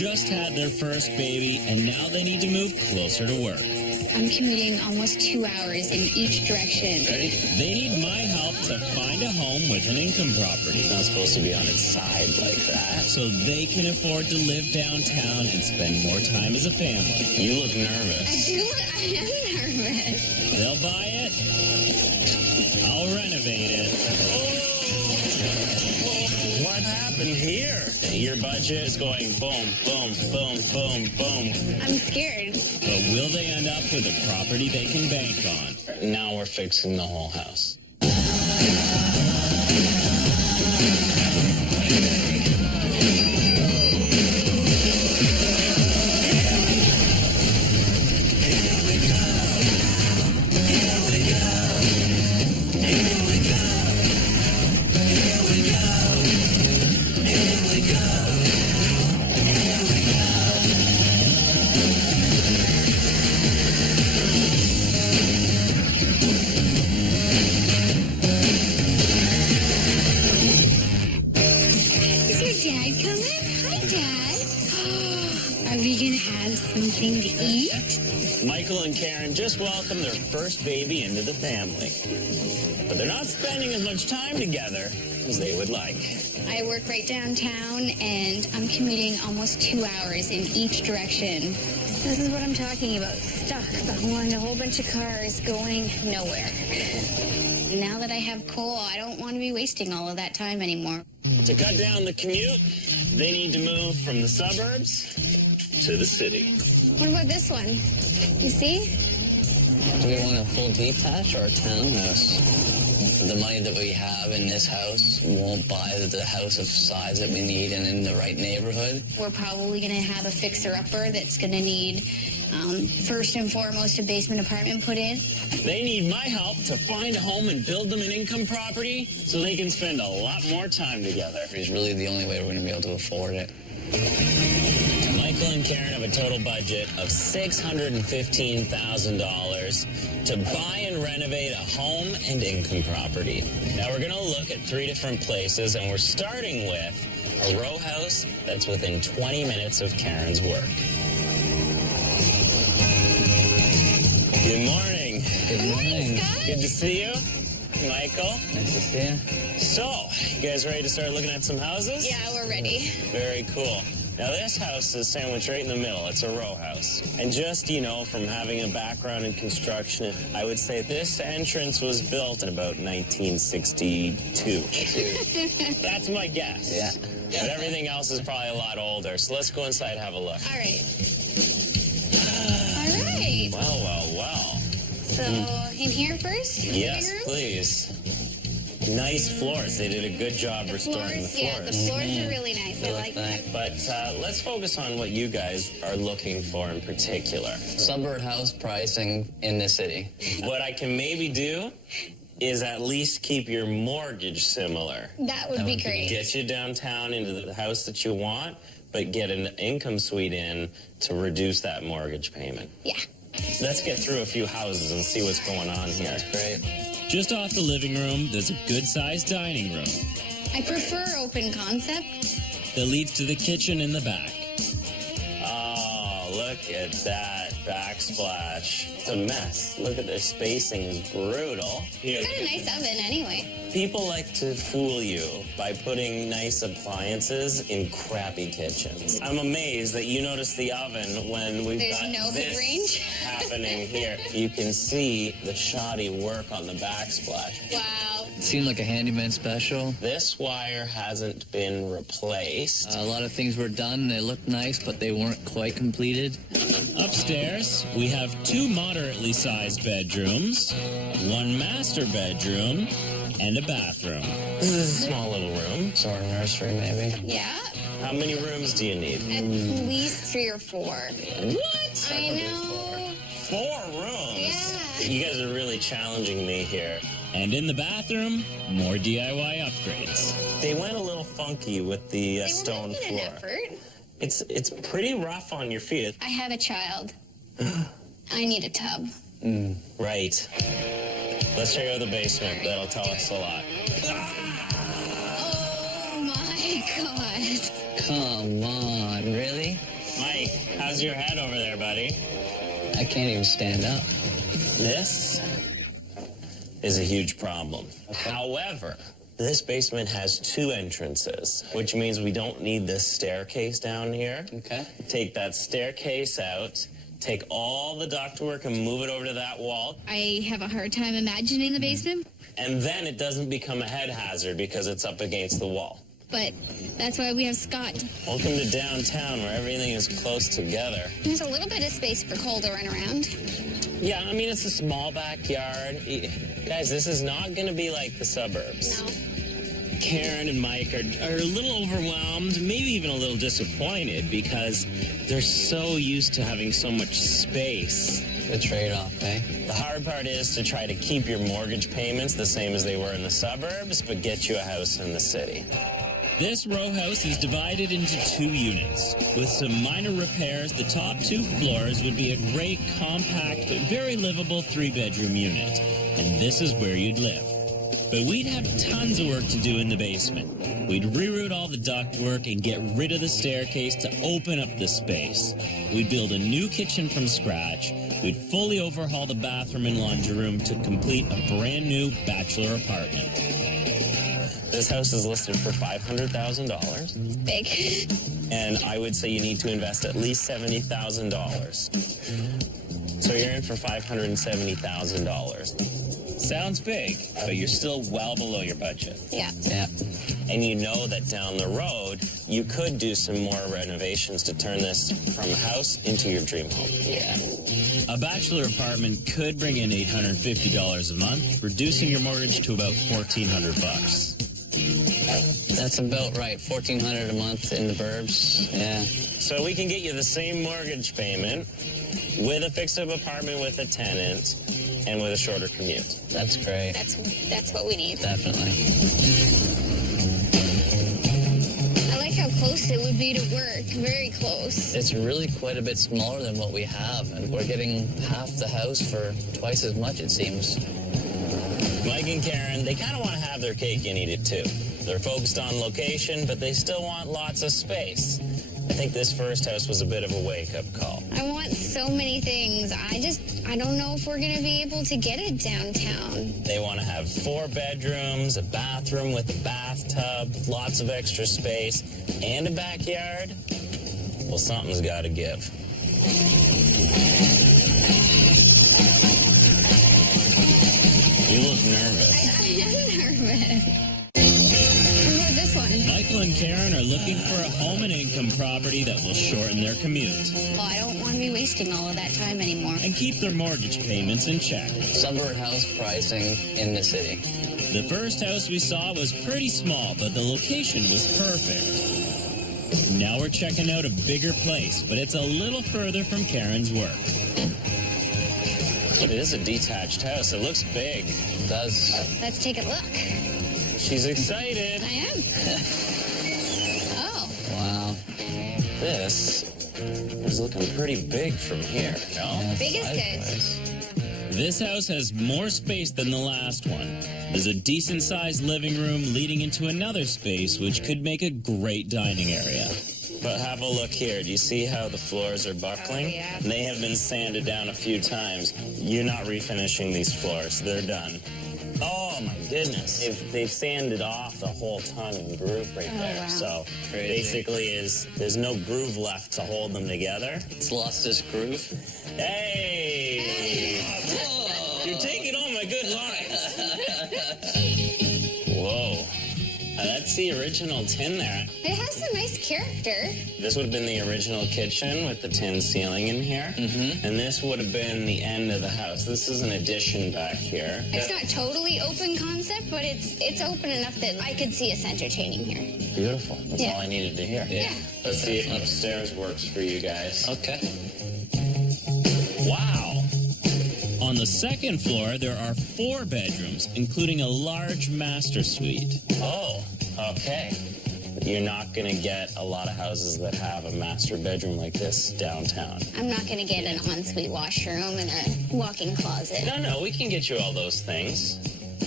just had their first baby, and now they need to move closer to work. I'm commuting almost 2 hours in each direction. They need my help to find a home with an income property. It's not supposed to be on its side like that. So they can afford to live downtown and spend more time as a family. You look nervous. I am nervous. They'll buy it. I'll renovate it. What happened here? Your budget is going boom, boom, boom, boom, boom. I'm scared. But will they end up with a property they can bank on? Now we're fixing the whole house. Something to eat? Michael and Karen just welcomed their first baby into the family. But they're not spending as much time together as they would like. I work right downtown, and I'm commuting almost 2 hours in each direction. This is what I'm talking about. Stuck behind a whole bunch of cars going nowhere. Now that I have Cole, I don't want to be wasting all of that time anymore. To cut down the commute, they need to move from the suburbs to the city. What about this one? You see? Do we want a full detached or a townhouse? The money that we have in this house won't buy the house of size that we need and in the right neighborhood. We're probably going to have a fixer-upper that's going to need, first and foremost, a basement apartment put in. They need my help to find a home and build them an income property so they can spend a lot more time together. It's really the only way we're going to be able to afford it. Michael and Karen have a total budget of $615,000 to buy and renovate a home and income property. Now we're going to look at 3 different places, and we're starting with a row house that's within 20 minutes of Karen's work. Good morning. Good morning. Good to see you, Michael. Nice to see you. So, you guys ready to start looking at some houses? Yeah, we're ready. Very cool. Now, this house is sandwiched right in the middle. It's a row house. And just, from having a background in construction, I would say this entrance was built in about 1962. That's my guess. Yeah. But everything else is probably a lot older. So let's go inside and have a look. All right. All right. Well. So, in here first? Yes, please. Nice floors. They did a good job restoring the floors. Yeah, the floors are really nice. I like that. But let's focus on what you guys are looking for in particular. Suburb house pricing in the city. What I can maybe do is at least keep your mortgage similar. That would be great. Get you downtown into the house that you want, but get an income suite in to reduce that mortgage payment. Yeah. Let's get through a few houses and see what's going on here. That's great. Just off the living room, there's a good-sized dining room I prefer open concept. that leads to the kitchen in the back. Oh, look at that backsplash. It's a mess. Look at their spacing is brutal. It's got a nice oven anyway. People like to fool you by putting nice appliances in crappy kitchens. I'm amazed that you noticed the oven when we've There's got no this hood range. happening here. You can see the shoddy work on the backsplash. Wow. It seemed like a handyman special. This wire hasn't been replaced. A lot of things were done. They looked nice, but they weren't quite completed. Upstairs, we have 2 moderately sized bedrooms, 1 master bedroom, and a bathroom. This is a small little room. Sort of nursery, maybe. Yeah. How many rooms do you need? At least 3 or 4. What? I know. 4 rooms? Yeah. You guys are really challenging me here. And in the bathroom, more DIY upgrades. They went a little funky with the stone They were making an floor. effort. It's pretty rough on your feet. I have a child. I need a tub. Right. Let's check out the basement. That'll tell us a lot. Oh my my God. Come on, really? Mike, how's your head over there, buddy? I can't even stand up. This is a huge problem. However, this basement has 2 entrances, which means we don't need this staircase down here. Okay. Take that staircase out, take all the ductwork and move it over to that wall, I have a hard time imagining the basement, and then it doesn't become a head hazard because it's up against the wall. but that's why we have Scott. Welcome to downtown where everything is close together. There's a little bit of space for Cole to run around. Yeah, I mean, it's a small backyard. Guys, this is not going to be like the suburbs. No. Karen and Mike are a little overwhelmed, maybe even a little disappointed because they're so used to having so much space. The trade-off, eh? The hard part is to try to keep your mortgage payments the same as they were in the suburbs, but get you a house in the city. This row house is divided into 2 units. With some minor repairs, the top 2 floors would be a great, compact, but very livable 3-bedroom unit. And this is where you'd live. But we'd have tons of work to do in the basement. We'd reroute all the ductwork and get rid of the staircase to open up the space. We'd build a new kitchen from scratch. We'd fully overhaul the bathroom and laundry room to complete a brand new bachelor apartment. This house is listed for $500,000, Big. and I would say you need to invest at least $70,000. So you're in for $570,000. Sounds big, but you're still well below your budget. Yeah. Yeah. And you know that down the road, you could do some more renovations to turn this from a house into your dream home. Yeah. A bachelor apartment could bring in $850 a month, reducing your mortgage to about $1,400. That's about right. $1,400 a month in the burbs. Yeah. So we can get you the same mortgage payment with a fixed-up apartment with a tenant and with a shorter commute. That's great. That's what we need. Definitely. I like how close it would be to work. Very close. It's really quite a bit smaller than what we have, and we're getting half the house for twice as much, it seems. Mike and Karen, they kind of want to have their cake and eat it too. They're focused on location, but they still want lots of space. I think this first house was a bit of a wake-up call. I want so many things. I don't know if we're going to be able to get it downtown. They want to have 4 bedrooms, a bathroom with a bathtub, lots of extra space, and a backyard. Well, something's got to give. You look nervous. I am nervous. What about this one? Michael and Karen are looking for a home and income property that will shorten their commute Well, I don't want to be wasting all of that time anymore. and keep their mortgage payments in check. Suburb house pricing in the city. The first house we saw was pretty small, but the location was perfect. Now we're checking out a bigger place, but it's a little further from Karen's work. It is a detached house. It looks big. It does. Let's take a look. She's excited. I am. Oh. Wow. This is looking pretty big from here, no? Yeah, Big is size-wise. This house has more space than the last one. There's a decent-sized living room leading into another space, which could make a great dining area. But have a look here. Do you see how the floors are buckling? Oh, yeah. They have been sanded down a few times. You're not refinishing these floors. They're done. Oh, my goodness. They've sanded off the whole tongue and groove right there. wow. So Crazy. basically there's no groove left to hold them together. It's lost its groove. Hey! You're taking all my good lines. Whoa. That's the original tin there. It has some nice character. This would have been the original kitchen with the tin ceiling in here. Mm-hmm. And this would have been the end of the house. This is an addition back here. It's not totally open concept, but it's open enough that I could see us entertaining here. Beautiful. That's Yeah. all I needed to hear. Yeah. Let's see if upstairs works for you guys. Okay. Wow! On the second floor, there are 4 bedrooms, including a large master suite. Oh, okay. You're not going to get a lot of houses that have a master bedroom like this downtown. I'm not going to get an ensuite washroom and a walk-in closet. No, we can get you all those things.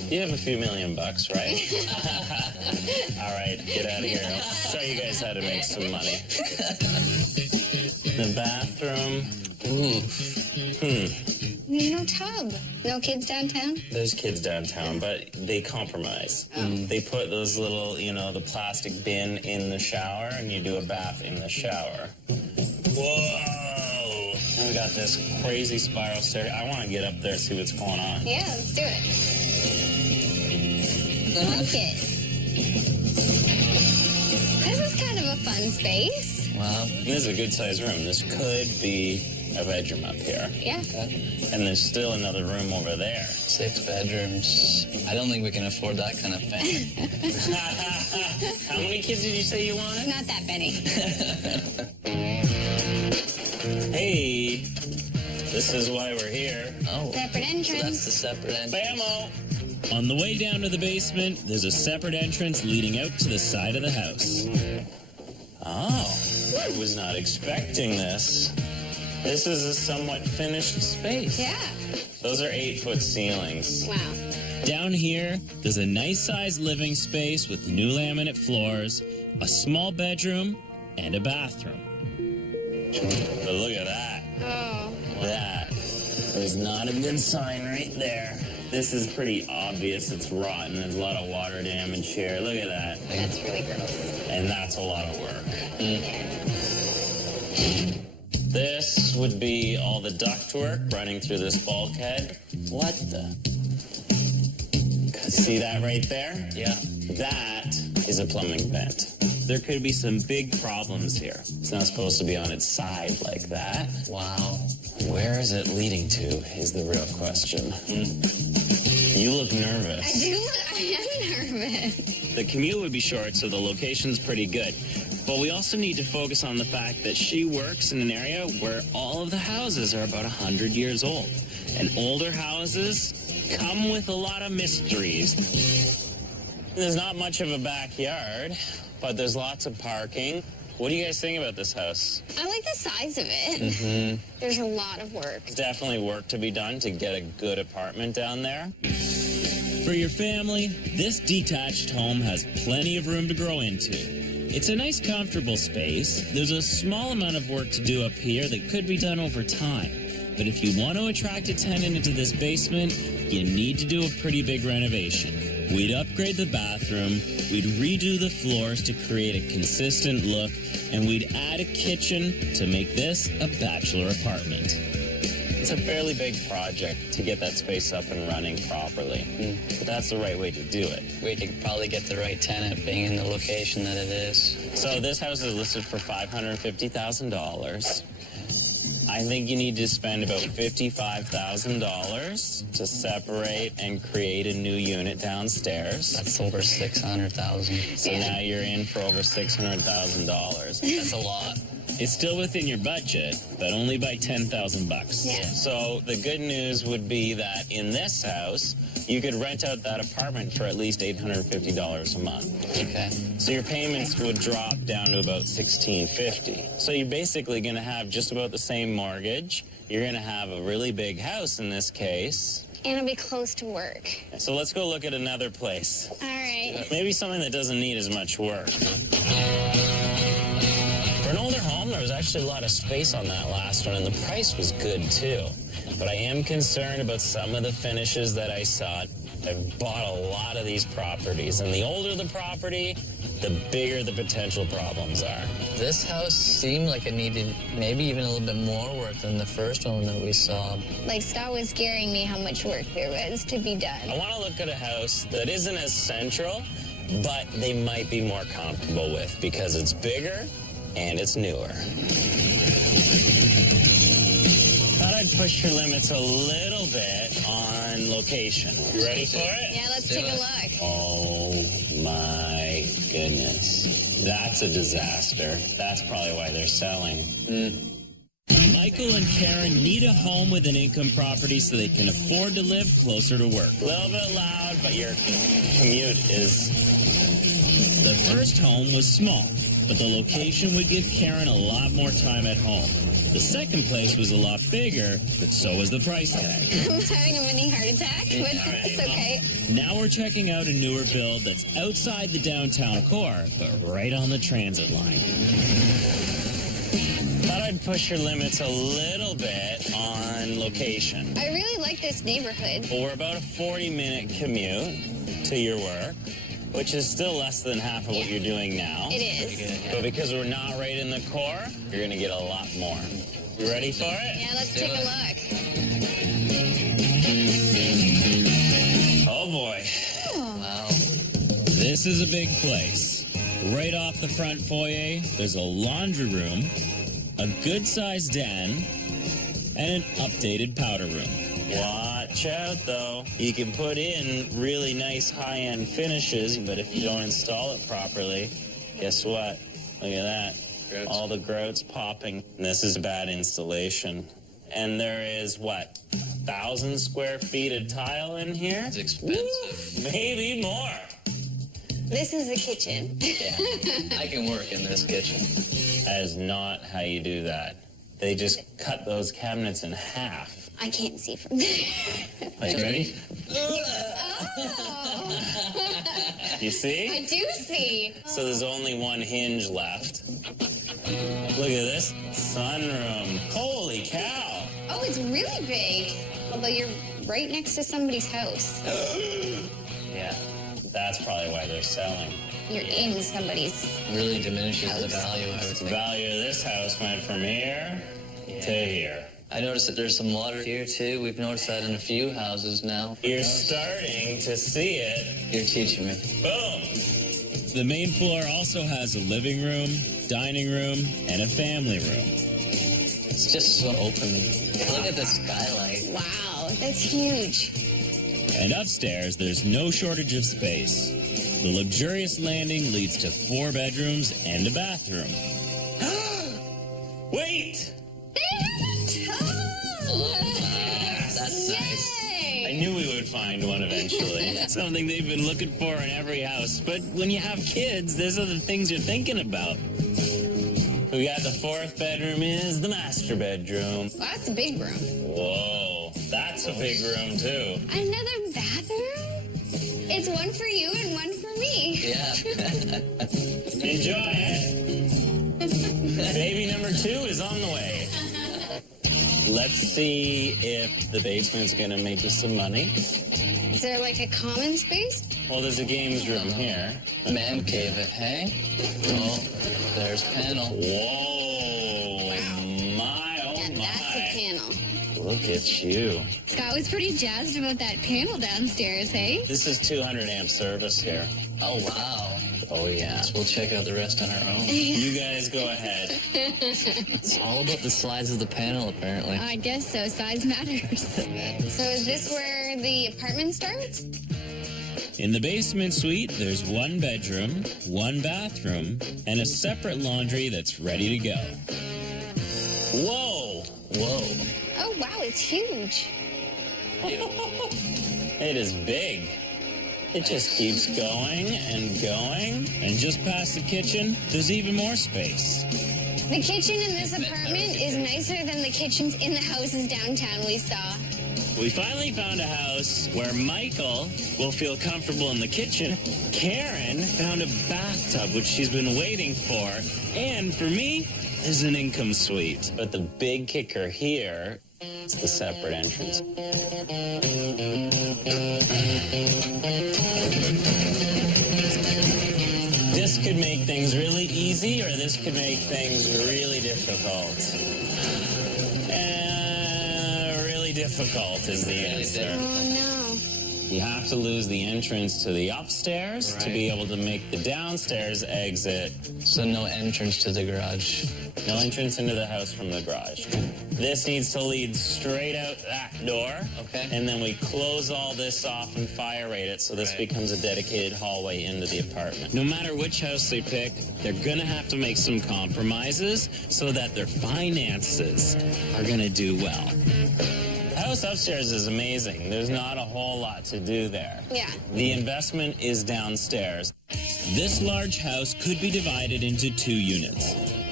You have a few $1 million, right? All right, get out of here. I'll show you guys how to make some money. The bathroom. No tub. No kids downtown? There's kids downtown, but they compromise. They put those little, the plastic bin in the shower, and you do a bath in the shower. Whoa! And we got this crazy spiral stair. I want to get up there and see what's going on. Yeah, let's do it. I like it. This is kind of a fun space. Wow. This is a good-sized room. This could be a bedroom up here. Yeah. And there's still another room over there. 6 bedrooms. I don't think we can afford that kind of thing. How many kids did you say you wanted? Not that many. Hey, this is why we're here. Oh. Separate entrance. So that's the separate entrance. Bammo! On the way down to the basement, there's a separate entrance leading out to the side of the house. Oh, I was not expecting this. This is a somewhat finished space. Yeah. Those are 8-foot ceilings. Wow. Down here, there's a nice-sized living space with new laminate floors, a small bedroom, and a bathroom. But look at that. Oh. That is not a good sign right there. This is pretty obvious. It's rotten. There's a lot of water damage here. Look at that. That's really gross. And that's a lot of work. This would be all the ductwork running through this bulkhead. What the? See that right there? Yeah. That is a plumbing vent. There could be some big problems here. It's not supposed to be on its side like that. Wow. Where is it leading to is the real question. You look nervous. I am nervous. The commute would be short, so the location's pretty good. But we also need to focus on the fact that she works in an area where all of the houses are about 100 years old. And older houses come with a lot of mysteries. There's not much of a backyard, but there's lots of parking. What do you guys think about this house? I like the size of it. There's a lot of work. There's definitely work to be done to get a good apartment down there. For your family, this detached home has plenty of room to grow into. It's a nice, comfortable space. There's a small amount of work to do up here that could be done over time. But if you want to attract a tenant into this basement, you need to do a pretty big renovation. We'd upgrade the bathroom, we'd redo the floors to create a consistent look, and we'd add a kitchen to make this a bachelor apartment. It's a fairly big project to get that space up and running properly. But that's the right way to do it. We could probably get the right tenant being in the location that it is. So this house is listed for $550,000. I think you need to spend about $55,000 to separate and create a new unit downstairs. That's over 600,000. So now you're in for over $600,000. That's a lot. It's still within your budget, but only by $10,000. Yeah. So the good news would be that in this house, you could rent out that apartment for at least $850 a month. Okay. So your payments would drop down to about $1,650. So you're basically going to have just about the same mortgage. You're going to have a really big house in this case. And it'll be close to work. So let's go look at another place. All right. Maybe something that doesn't need as much work. For an older home, there was actually a lot of space on that last one, and the price was good too. But I am concerned about some of the finishes that I saw. I've bought a lot of these properties, and the older the property, the bigger the potential problems are. This house seemed like it needed maybe even a little bit more work than the first one that we saw. Like, Scott was scaring me how much work there was to be done. I want to look at a house that isn't as central, but they might be more comfortable with because it's bigger and it's newer. Thought I'd push your limits a little bit on location. You ready for it? Yeah, let's take a look. Oh my goodness. That's a disaster. That's probably why they're selling. Michael and Karen need a home with an income property so they can afford to live closer to work. A little bit loud, but your commute is... The first home was small, but the location would give Karen a lot more time at home. The second place was a lot bigger, but so was the price tag. I'm having a mini heart attack, but it's okay. Now we're checking out a newer build that's outside the downtown core, but right on the transit line. Thought I'd push your limits a little bit on location. I really like this neighborhood. Well, we're about a 40-minute commute to your work, which is still less than half of what you're doing now. It is. But because we're not right in the core, you're going to get a lot more. You ready for it? Yeah, let's take a look. Oh, boy. Wow. This is a big place. Right off the front foyer, there's a laundry room, a good-sized den, and an updated powder room. Watch out, though. You can put in really nice high-end finishes, but if you don't install it properly, guess what? Look at that. Groats. All the groats popping. And this is a bad installation. And there is, what, 1,000 square feet of tile in here? It's expensive. Maybe more. This is the kitchen. Yeah. I can work in this kitchen. That is not how you do that. They just cut those cabinets in half. I can't see from there. Are you ready? Oh. You see? I do see. So there's only one hinge left. Look at this sunroom. Holy cow. Oh, it's really big. Although you're right next to somebody's house. Yeah, that's probably why they're selling. You're in somebody's. Really diminishes the House. value, I would The think. value of this house went from here to here. I noticed that there's some water here, too. We've noticed that in a few houses now. You're starting to see it. You're teaching me. Boom. The main floor also has a living room, dining room, and a family room. It's just so open. Look at the skylight. Wow, that's huge. And upstairs, there's no shortage of space. The luxurious landing leads to 4 bedrooms and a bathroom. Wait! That's nice. I knew we would find one eventually. Something they've been looking for in every house. But when you have kids, there's other things you're thinking about. We got the 4th bedroom is the master bedroom. Wow, that's a big room. Whoa, that's a big room too. Another bathroom? It's one for you and one for me. Yeah. Enjoy it. Baby number 2 is on the way. Let's see if the basement's gonna make us some money. Is there like a common space? Well, there's a games room here. Man cave it, hey? Oh, there's panel. Whoa, my, oh And that's a my. panel. Look at you. Scott was pretty jazzed about that panel downstairs, hey? This is 200 amp service here. Oh, wow. Oh yeah. We'll check out the rest on our own. You guys go ahead. It's all about the size of the panel, apparently. I guess so. Size matters. So is this where the apartment starts? In the basement suite, there's 1 bedroom, 1 bathroom, and a separate laundry that's ready to go. Whoa. Whoa. Oh, wow, it's huge. It is big. It just keeps going and going. And just past the kitchen, there's even more space. The kitchen in this apartment is nicer than the kitchens in the houses downtown we saw. We finally found a house where Michael will feel comfortable in the kitchen. Karen found a bathtub, which she's been waiting for. And for me, is an income suite. But the big kicker here is the separate entrance. This could make things really easy, or this could make things really difficult. Really difficult is the answer. Oh, no. You have to lose the entrance to the upstairs to be able to make the downstairs exit. So no entrance to the garage. No entrance into the house from the garage. This needs to lead straight out that door. Okay. And then we close all this off and fire rate it so this becomes a dedicated hallway into the apartment. No matter which house they pick, they're gonna have to make some compromises so that their finances are gonna do well. The house upstairs is amazing. There's not a whole lot to do there. Yeah. The investment is downstairs. This large house could be divided into 2 units.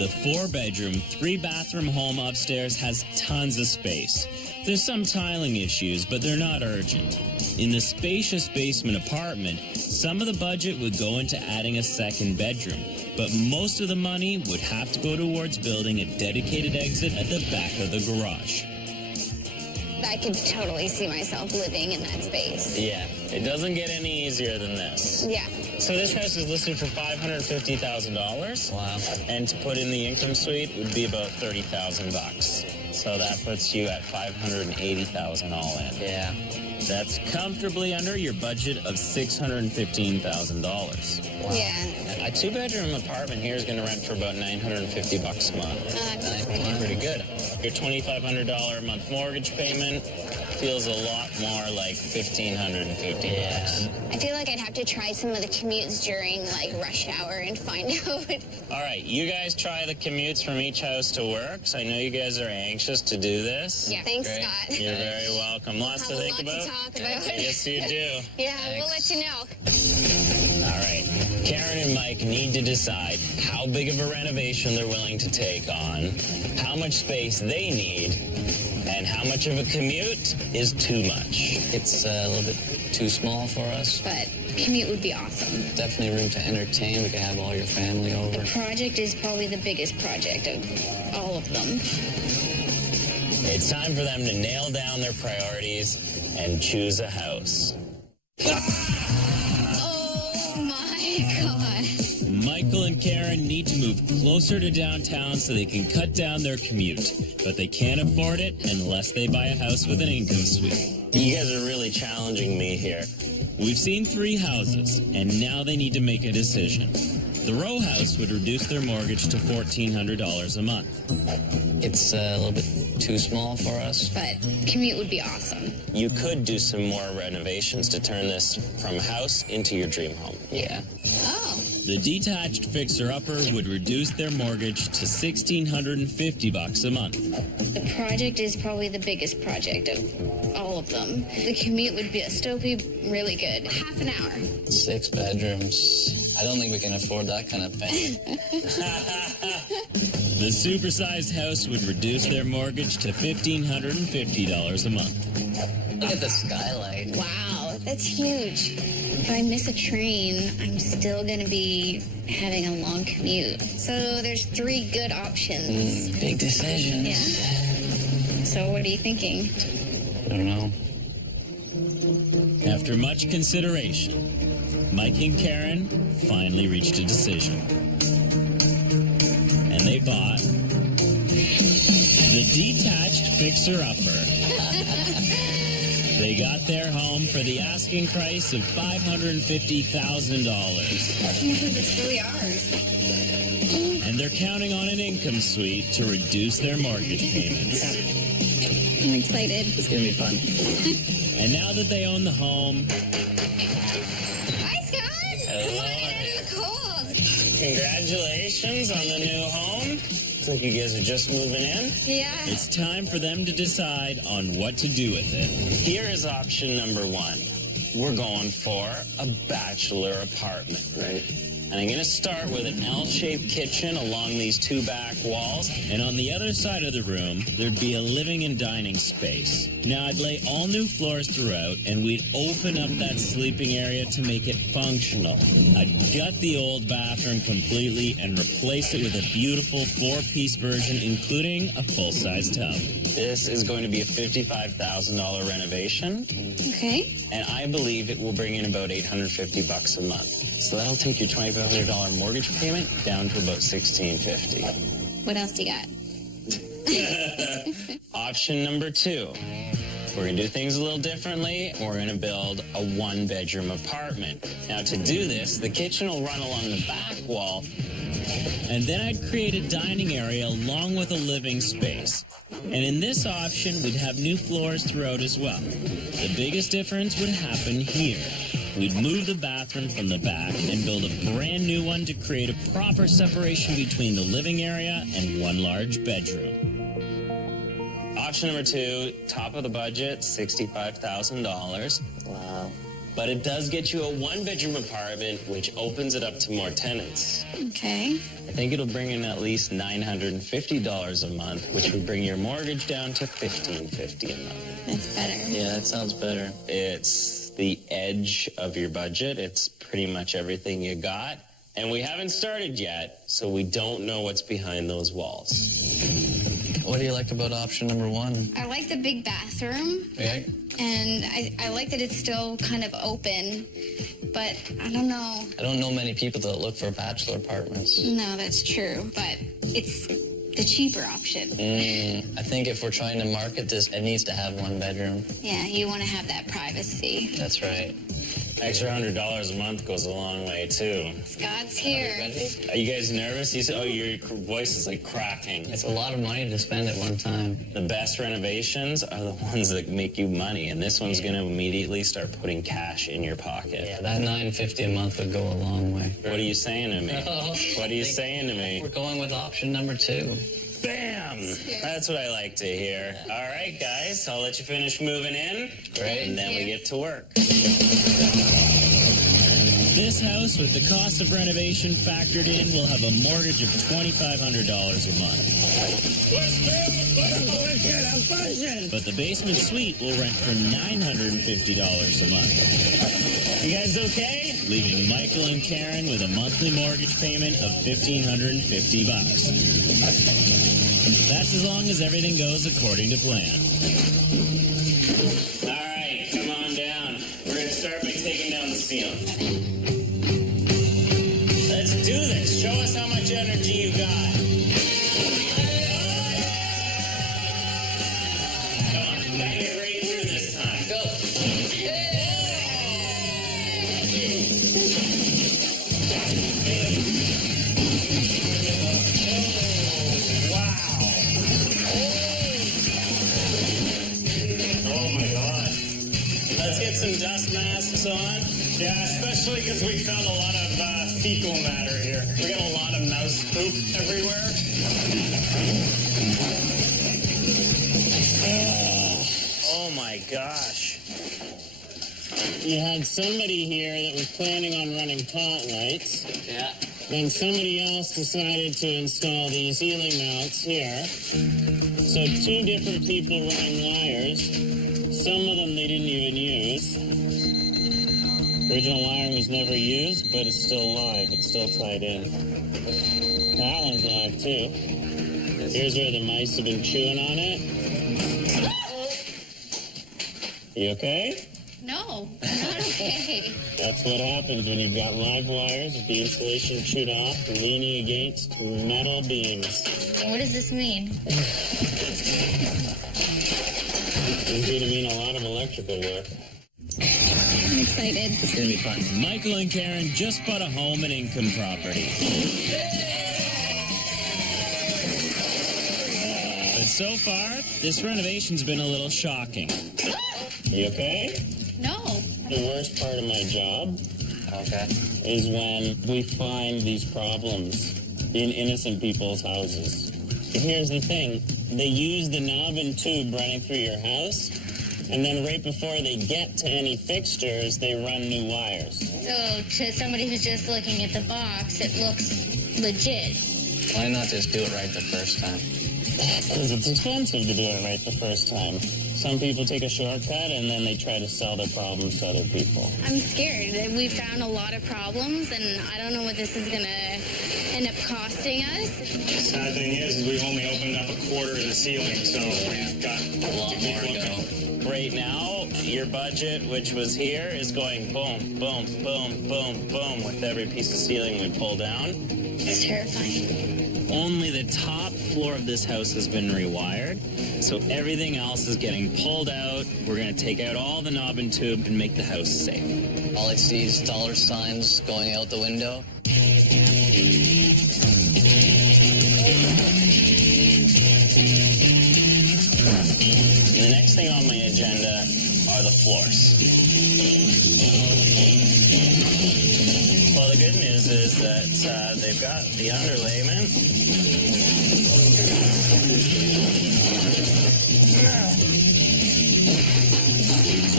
The 4-bedroom, 3-bathroom home upstairs has tons of space. There's some tiling issues, but they're not urgent. In the spacious basement apartment, some of the budget would go into adding a 2nd bedroom, but most of the money would have to go towards building a dedicated exit at the back of the garage. I could totally see myself living in that space. Yeah, it doesn't get any easier than this. Yeah. So this house is listed for $550,000. Wow. And to put in the income suite would be about $30,000. So that puts you at $580,000 all in. Yeah. That's comfortably under your budget of $615,000. Wow. Yeah. A 2-bedroom apartment here is going to rent for about $950 a month. That's Pretty good. Your $2,500 a month mortgage payment feels a lot more like $1,550. Yeah. I feel like I'd have to try some of the commutes during like rush hour and find out. All right, you guys try the commutes from each house to work. So I know you guys are anxious to do this. Yeah. Thanks, Great. Scott. You're very welcome. Lots to Have a think lot about. to talk about. Yes, you do. Yeah, we'll let you know. All right. Karen and Mike need to decide how big of a renovation they're willing to take on, how much space they need, and how much of a commute is too much. It's a little bit too small for us. But commute would be awesome. Definitely room to entertain. We could have all your family over. The project is probably the biggest project of all of them. It's time for them to nail down their priorities and choose a house. Oh my God. Michael and Karen need to move closer to downtown so they can cut down their commute, but they can't afford it unless they buy a house with an income suite. You guys are really challenging me here. We've seen 3 houses, and now they need to make a decision. The row house would reduce their mortgage to $1,400 a month. It's a little bit too small for us. But commute would be awesome. You could do some more renovations to turn this from a house into your dream home. Yeah. Oh. The detached fixer-upper would reduce their mortgage to $1,650 a month. The project is probably the biggest project of all of them. The commute would still be really good. Half an hour. 6 bedrooms. I don't think we can afford that kind of thing. The supersized house would reduce their mortgage to $1,550 a month. Look at the skylight. Wow, that's huge. If I miss a train, I'm still going to be having a long commute. So there's 3 good options. Big decisions. Yeah. So what are you thinking? I don't know. After much consideration, Mike and Karen finally reached a decision. And they bought the detached fixer-upper. They got their home for the asking price of $550,000. It's really ours. And they're counting on an income suite to reduce their mortgage payments. I'm excited. It's going to be fun. And now that they own the home, Hi, Scott. Come on in out of the cold. Congratulations on the new home. Looks like you guys are just moving in. Yeah. it's time for them to decide on what to do with it. Here is option number 1. We're going for a bachelor apartment, right? And I'm going to start with an L-shaped kitchen along these 2 back walls. And on the other side of the room, there'd be a living and dining space. Now, I'd lay all new floors throughout, and we'd open up that sleeping area to make it functional. I'd gut the old bathroom completely and replace it with a beautiful 4-piece version, including a full-size tub. This is going to be a $55,000 renovation, Okay. and I believe it will bring in about $850 a month. So that'll take your $2,500 mortgage payment down to about $1,650. What else do you got? Option number 2. We're going to do things a little differently. We're going to build a 1-bedroom apartment. Now, to do this, the kitchen will run along the back wall. And then I'd create a dining area along with a living space. And in this option, we'd have new floors throughout as well. The biggest difference would happen here. We'd move the bathroom from the back and build a brand new one to create a proper separation between the living area and 1 large bedroom. Option number 2, top of the budget, $65,000. Wow. But it does get you a one-bedroom apartment, which opens it up to more tenants. Okay. I think it'll bring in at least $950 a month, which would bring your mortgage down to $1,550 a month. That's better. Yeah, that sounds better. It's the edge of your budget. It's pretty much everything you got. And we haven't started yet, so we don't know what's behind those walls. What do you like about option number 1? I like the big bathroom. Okay. And I like that it's still kind of open, but I don't know. I don't know many people that look for bachelor apartments. No, that's true, but it's the cheaper option. I think if we're trying to market this, it needs to have 1 bedroom. Yeah, you want to have that privacy. That's right. Extra $100 a month goes a long way, too. Scott's here. Ready? Are you guys nervous? You say, oh, your voice is like cracking. It's a lot of money to spend at one time. The best renovations are the ones that make you money, and this one's going to immediately start putting cash in your pocket. Yeah, that $950 a month would go a long way. What are you saying to me? What are you saying to me? We're going with option number 2. Bam! That's what I like to hear. All right, guys, I'll let you finish moving in. Great. And then we get to work. This house, with the cost of renovation factored in, will have a mortgage of $2,500 a month. But the basement suite will rent for $950 a month. You guys okay? Leaving Michael and Karen with a monthly mortgage payment of $1,550. That's as long as everything goes according to plan. All right, come on down. We're going to start by taking down the ceiling. Let's do this. Show us how much energy you got. Come on, gotta get right through this time. Go. Oh my God. Let's get some dust masks on. Yeah, especially because we found a lot of fecal matter here. We got a lot of mouse poop everywhere. Oh my gosh. You had somebody here that was planning on running pot lights. Yeah. Then somebody else decided to install these ceiling mounts here. So 2 different people running wires. Some of them they didn't even use. Original wiring was never used, but it's still live. It's still tied in. That one's live too. Here's where the mice have been chewing on it. You okay? No, I'm not okay. That's what happens when you've got live wires with the insulation chewed off, leaning against metal beams. What does this mean? It's going to mean a lot of electrical work. I'm excited. It's going to be fun. Michael and Karen just bought a home and income property. But so far, this renovation's been a little shocking. You okay? No. The worst part of my job is when we find these problems in innocent people's houses. Here's the thing. They use the knob and tube running through your house, and then right before they get to any fixtures, they run new wires. So to somebody who's just looking at the box, it looks legit. Why not just do it right the first time? Because it's expensive to do it right the first time. Some people take a shortcut and then they try to sell their problems to other people. I'm scared. We found a lot of problems, and I don't know what this is going to end up costing us. Sad thing is we've only opened up a quarter of the ceiling, so we've got A lot more to go. Right now, your budget, which was here, is going boom, boom, boom, boom, boom with every piece of ceiling we pull down. It's terrifying. Only the top floor of this house has been rewired, so everything else is getting pulled out. We're going to take out all the knob and tube and make the house safe. All I see is dollar signs going out the window. The next thing on my agenda are the floors. Well, the good news is that they've got the underlayment. So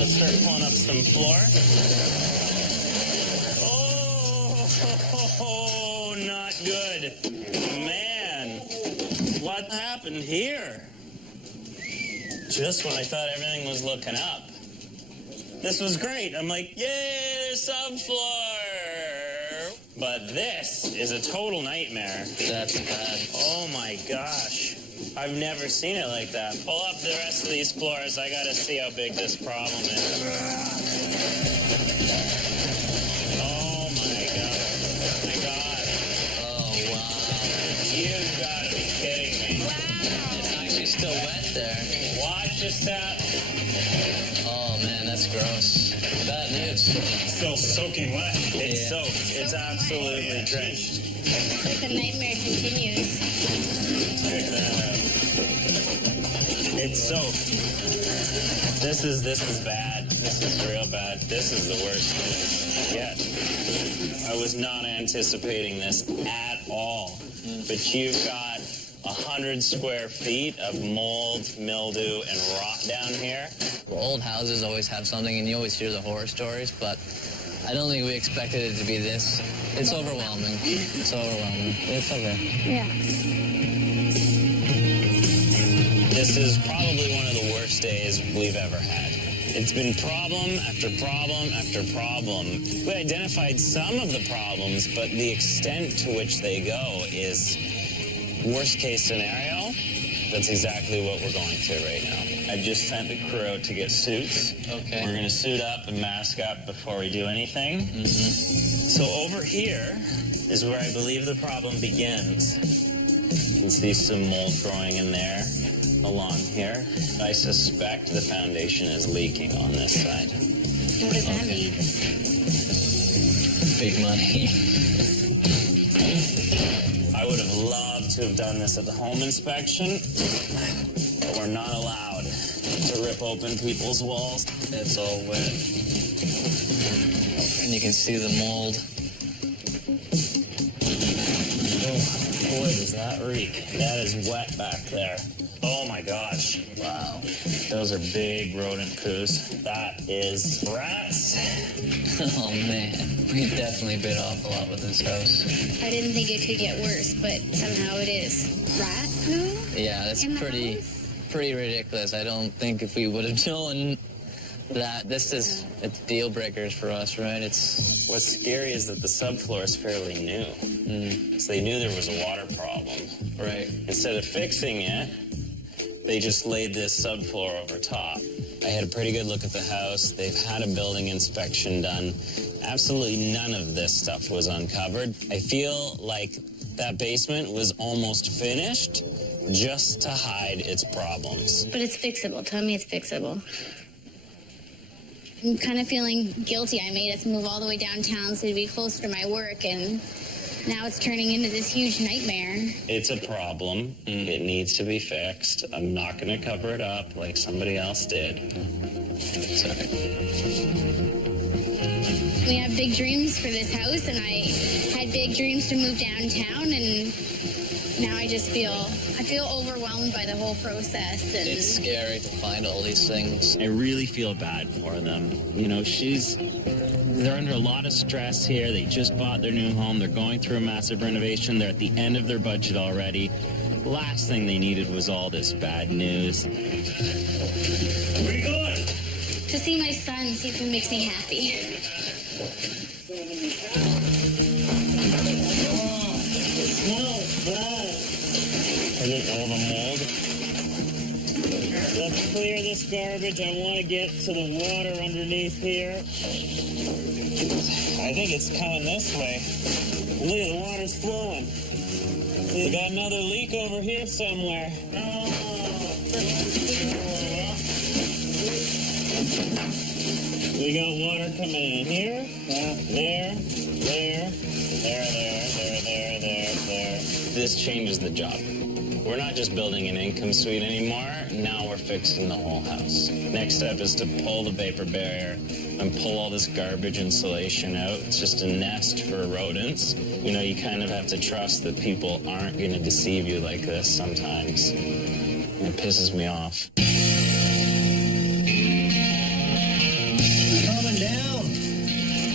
Let's start pulling up some floor. Oh, not good. Man, what happened here? Just when I thought everything was looking up. This was great. I'm like, yay, subfloor. But this is a total nightmare. That's bad. Oh my gosh. I've never seen it like that. Pull up the rest of these floors. I gotta see how big this problem is. Oh my god. My god. Oh, wow. You've gotta be kidding me. It's actually still wet there. Watch your step. Oh, man, that's gross. Bad news. Still soaking wet. It's Yeah. soaked. It's absolutely drenched. It's like the nightmare continues. Check that out. It's soaked. This is bad. This is real bad. This is the worst news yet. I was not anticipating this at all. But you've got 100 square feet of mold, mildew, and rot down here. Old houses always have something, and you always hear the horror stories, but I don't think we expected it to be this. It's overwhelming. It's overwhelming. It's okay. Yeah. This is probably one of the worst days we've ever had. It's been problem after problem after problem. We identified some of the problems, but the extent to which they go is worst case scenario. That's exactly what we're going through right now. I just sent the crew out to get suits. Okay. We're going to suit up and mask up before we do anything. So over here is where I believe the problem begins. You can see some mold growing in there along here. I suspect the foundation is leaking on this side. What does that mean? Big money. I would have loved to have done this at the home inspection, but we're not allowed to rip open people's walls. It's all wet. And you can see the mold. Oh, boy, does that reek. That is wet back there. Oh my gosh. Wow. Those are big rodent poos. That is rats. Oh, man. We definitely bit off a lot with this house. I didn't think it could get worse, but somehow it is. Rat poo? Yeah, that's In the pretty house? ridiculous. I don't think if we would have known that it's deal breakers for us, right? It's What's scary is that the subfloor is fairly new. So they knew there was a water problem. right. Instead of fixing it, they just laid this subfloor over top. I had a pretty good look at the house. They've had a building inspection done. Absolutely none of this stuff was uncovered. I feel like that basement was almost finished just to hide its problems. But it's fixable. Tell me it's fixable. I'm kind of feeling guilty. I made us move all the way downtown so to be closer to my work, and now it's turning into this huge nightmare. It's a problem. It needs to be fixed. I'm not going to cover it up like somebody else did. Sorry. We have big dreams for this house, and I had big dreams to move downtown, and now I just feel overwhelmed by the whole process. And It's scary to find all these things. I really feel bad for them. You know, they're under a lot of stress here. They just bought their new home. They're going through a massive renovation. They're at the end of their budget already. The last thing they needed was all this bad news. Where are you going? to see my son, see if it makes me happy. Is it all the mold? Let's clear this garbage. I want to get to the water underneath here. I think it's coming this way. Look, the water's flowing. We got another leak over here somewhere. We got water coming in here, there. This changes the job. We're not just building an income suite anymore. Now we're fixing the whole house. Next step is to pull the vapor barrier and pull all this garbage insulation out. It's just a nest for rodents. You know, you kind of have to trust that people aren't going to deceive you like this sometimes. And it pisses me off.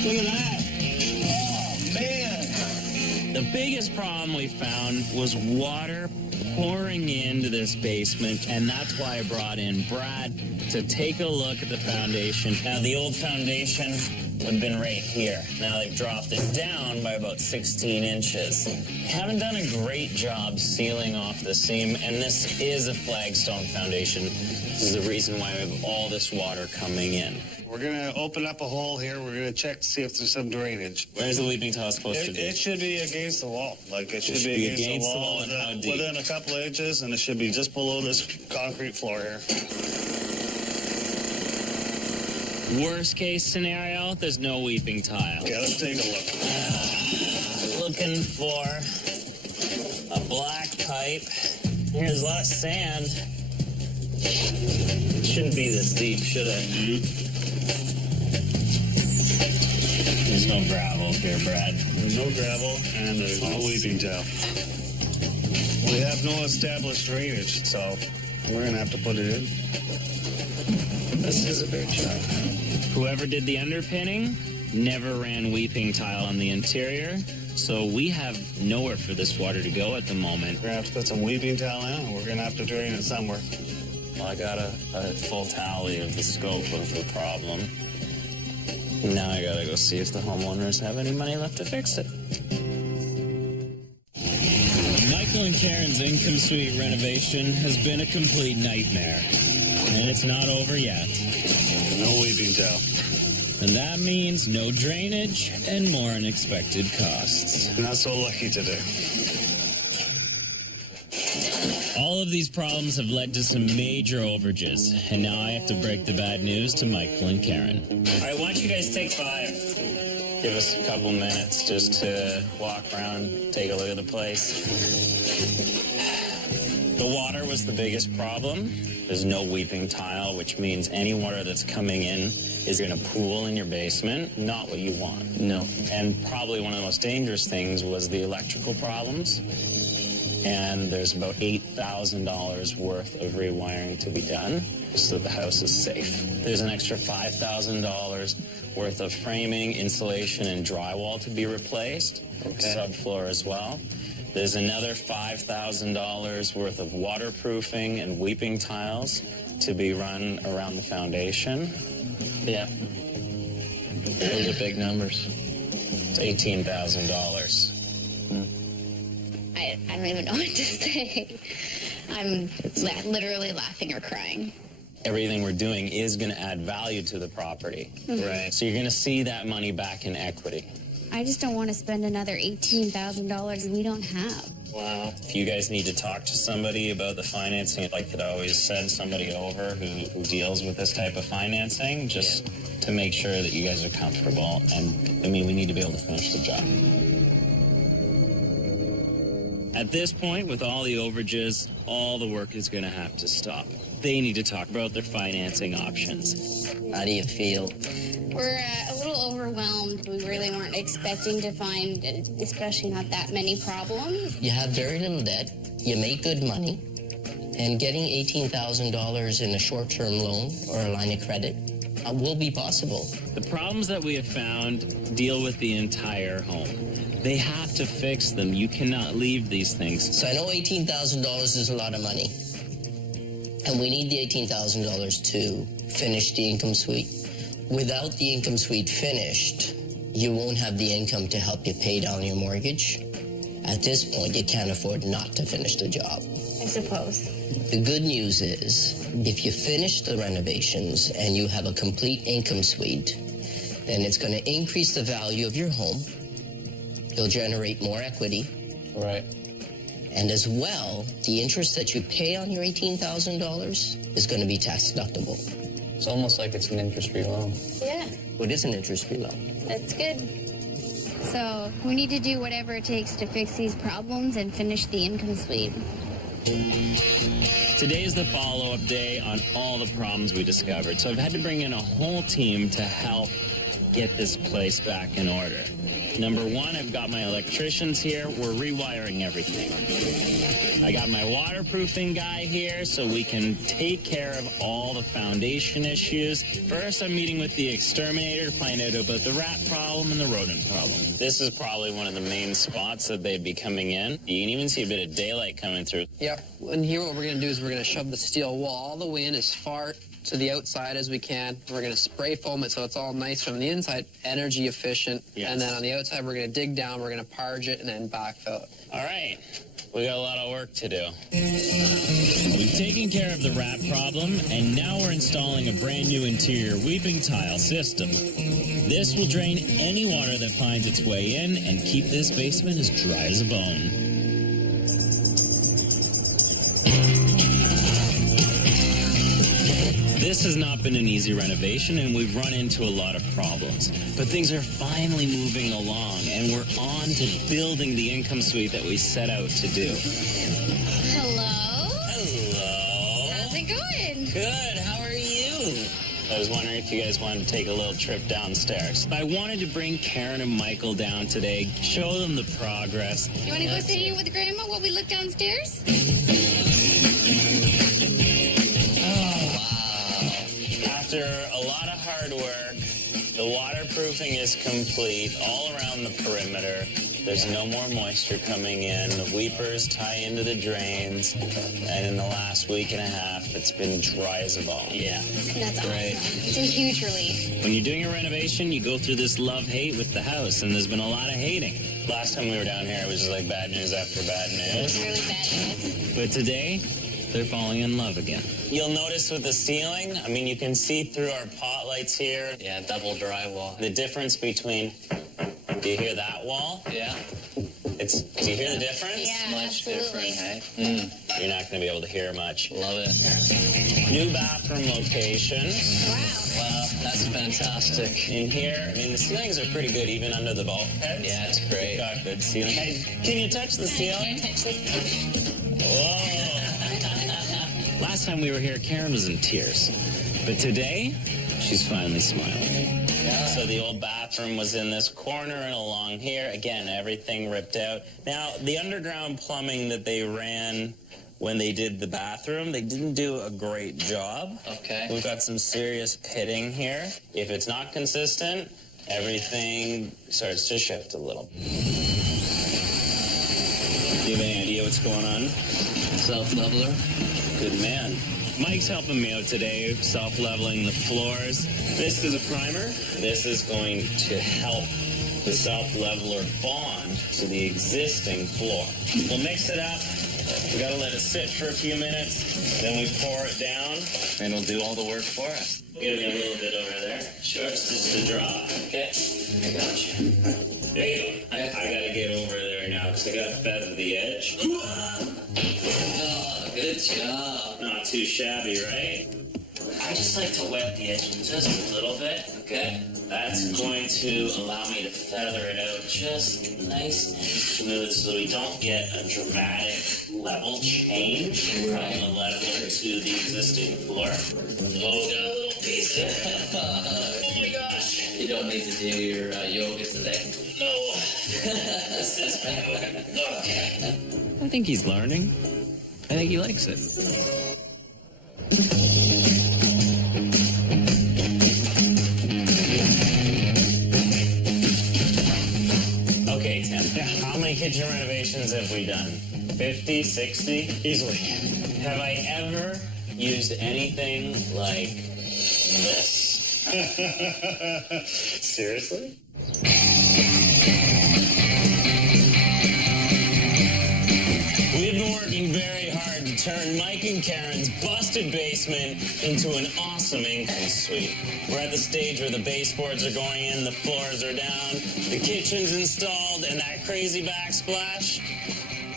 Look at that. Oh, man. The biggest problem we found was water pouring into this basement, and that's why I brought in Brad to take a look at the foundation. Now, the old foundation would have been right here. Now they've dropped it down by about 16 inches. Haven't done a great job sealing off the seam, and this is a flagstone foundation. This is the reason why we have all this water coming in. We're going to open up a hole here. We're going to check to see if there's some drainage. Where's the weeping tile supposed to be? It should be against the wall. Like, it should be against the wall and how deep? within a couple of inches, and it should be just below this concrete floor here. Worst case scenario, there's no weeping tile. Okay, let's take a look. Looking for a black pipe. Here's a lot of sand. It shouldn't be this deep, should it? There's no gravel here, Brad. There's no gravel, and there's no weeping tile. We have no established drainage, so we're going to have to put it in. This is a big job. Whoever did the underpinning never ran weeping tile on the interior, so we have nowhere for this water to go at the moment. We're going to have to put some weeping tile in, and we're going to have to drain it somewhere. Well, I got a full tally of the scope of the problem. Now I gotta go see if the homeowners have any money left to fix it. Michael and Karen's income suite renovation has been a complete nightmare, and it's not over yet. No weeping tile. And that means no drainage and more unexpected costs. Not so lucky today. All of these problems have led to some major overages, and now I have to break the bad news to Michael and Karen. All right, why don't you guys take 5? Give us a couple minutes just to walk around, take a look at the place. The water was the biggest problem. There's no weeping tile, which means any water that's coming in is going to pool in your basement. Not what you want. No. And probably one of the most dangerous things was the electrical problems. And there's about $8,000 worth of rewiring to be done so that the house is safe. There's an extra $5,000 worth of framing, insulation, and drywall to be replaced. Okay. Subfloor as well. There's another $5,000 worth of waterproofing and weeping tiles to be run around the foundation. Yeah. Those are big numbers. It's $18,000. I don't even know what to say. I'm literally laughing or crying. Everything we're doing is going to add value to the property. Right. So you're going to see that money back in equity. I just don't want to spend another $18,000 we don't have. Wow. If you guys need to talk to somebody about the financing, I could always send somebody over who deals with this type of financing just to make sure that you guys are comfortable. And, I mean, we need to be able to finish the job. At this point, with all the overages, all the work is going to have to stop. They need to talk about their financing options. How do you feel? We're a little overwhelmed. We really weren't expecting to find, especially not that many problems. You have very little debt, you make good money, and getting $18,000 in a short-term loan or a line of credit will be possible. The problems that we have found deal with the entire home. They have to fix them. You cannot leave these things. So I know $18,000 is a lot of money, and we need the $18,000 to finish the income suite. Without the income suite finished, you won't have the income to help you pay down your mortgage. At this point, you can't afford not to finish the job. I suppose. The good news is, if you finish the renovations and you have a complete income suite, then it's going to increase the value of your home. You'll generate more equity. Right. And as well, the interest that you pay on your $18,000 is going to be tax deductible. It's almost like it's an interest-free loan. Yeah, It is an interest-free loan. that's good. So we need to do whatever it takes to fix these problems and finish the income suite. Today is the follow-up day on all the problems we discovered. So I've had to bring in a whole team to help get this place back in order. Number one, I've got my electricians here. We're rewiring everything. I got my waterproofing guy here so we can take care of all the foundation issues. First, I'm meeting with the exterminator to find out about the rat problem and the rodent problem. This is probably one of the main spots that they'd be coming in. You can even see a bit of daylight coming through. Yep. And here what we're going to do is we're going to shove the steel wall all the way in as far to the outside as we can. We're going to spray foam it so it's all nice from the inside, energy efficient. Yes. And then on the outside, we're going to dig down, we're going to parge it, and then backfill it. All right. We got a lot of work to do. We've taken care of the rat problem, and now we're installing a brand new interior weeping tile system. This will drain any water that finds its way in and keep this basement as dry as a bone. This has not been an easy renovation, and we've run into a lot of problems. But things are finally moving along, and we're on to building the income suite that we set out to do. Hello? Hello. How's it going? Good. How are you? I was wondering if you guys wanted to take a little trip downstairs. I wanted to bring Karen and Michael down today, show them the progress. You want to go sit here with Grandma while we look downstairs? After a lot of hard work, the waterproofing is complete all around the perimeter. There's no more moisture coming in. The weepers tie into the drains. And in the last week and a half, it's been dry as a bone. Yeah. That's awesome. It's a huge relief. When you're doing a renovation, you go through this love-hate with the house, and there's been a lot of hating. Last time we were down here, it was just like bad news after bad It news. was really bad news. But today, they're falling in love again. You'll notice with the ceiling, I mean, you can see through our pot lights here. Yeah, double drywall. The difference between, do you hear that wall? Yeah. Do you hear the difference? Yeah, Much absolutely. different, hey? You're not going to be able to hear much. Love it. New bathroom location. Wow. Wow, that's fantastic. In here, I mean, the ceilings are pretty good, even under the bulkheads. Yeah, it's great. Got good ceiling. Hey, can you touch the I ceiling? can't touch this. Whoa. Last time we were here, Karen was in tears. But today, she's finally smiling. So the old bathroom was in this corner and along here. Again, everything ripped out. Now, the underground plumbing that they ran when they did the bathroom, they didn't do a great job. Okay. We've got some serious pitting here. If it's not consistent, everything starts to shift a little. Do you have any idea what's going on? Self-leveler. Good man. Mike's helping me out today, self-leveling the floors. This is a primer. This is going to help the self-leveler bond to the existing floor. We'll mix it up. We gotta let it sit for a few minutes. Then we pour it down, and it'll do all the work for us. Give it a little bit over there. Sure, it's just a drop. Okay, I got you. There you go. I gotta get over there now because I gotta feather the edge. Oh, good job. Not too shabby, right? I just like to wet the edge just a little bit. Okay. That's going to allow me to feather it out just nice and smooth so we don't get a dramatic level change from the leveler to the existing floor. Oh, got a little piece there. Oh my gosh. You don't need to do your yoga today. No. This is bad. Okay. I think he's learning. I think he likes it. Okay, Tim. How many kitchen renovations have we done? 50, 60? Easily. Have I ever used anything like this? Seriously? We've been working very hard to turn Mike and Karen's busted basement into an awesome income suite. We're at the stage where the baseboards are going in, the floors are down, the kitchen's installed, and that crazy backsplash,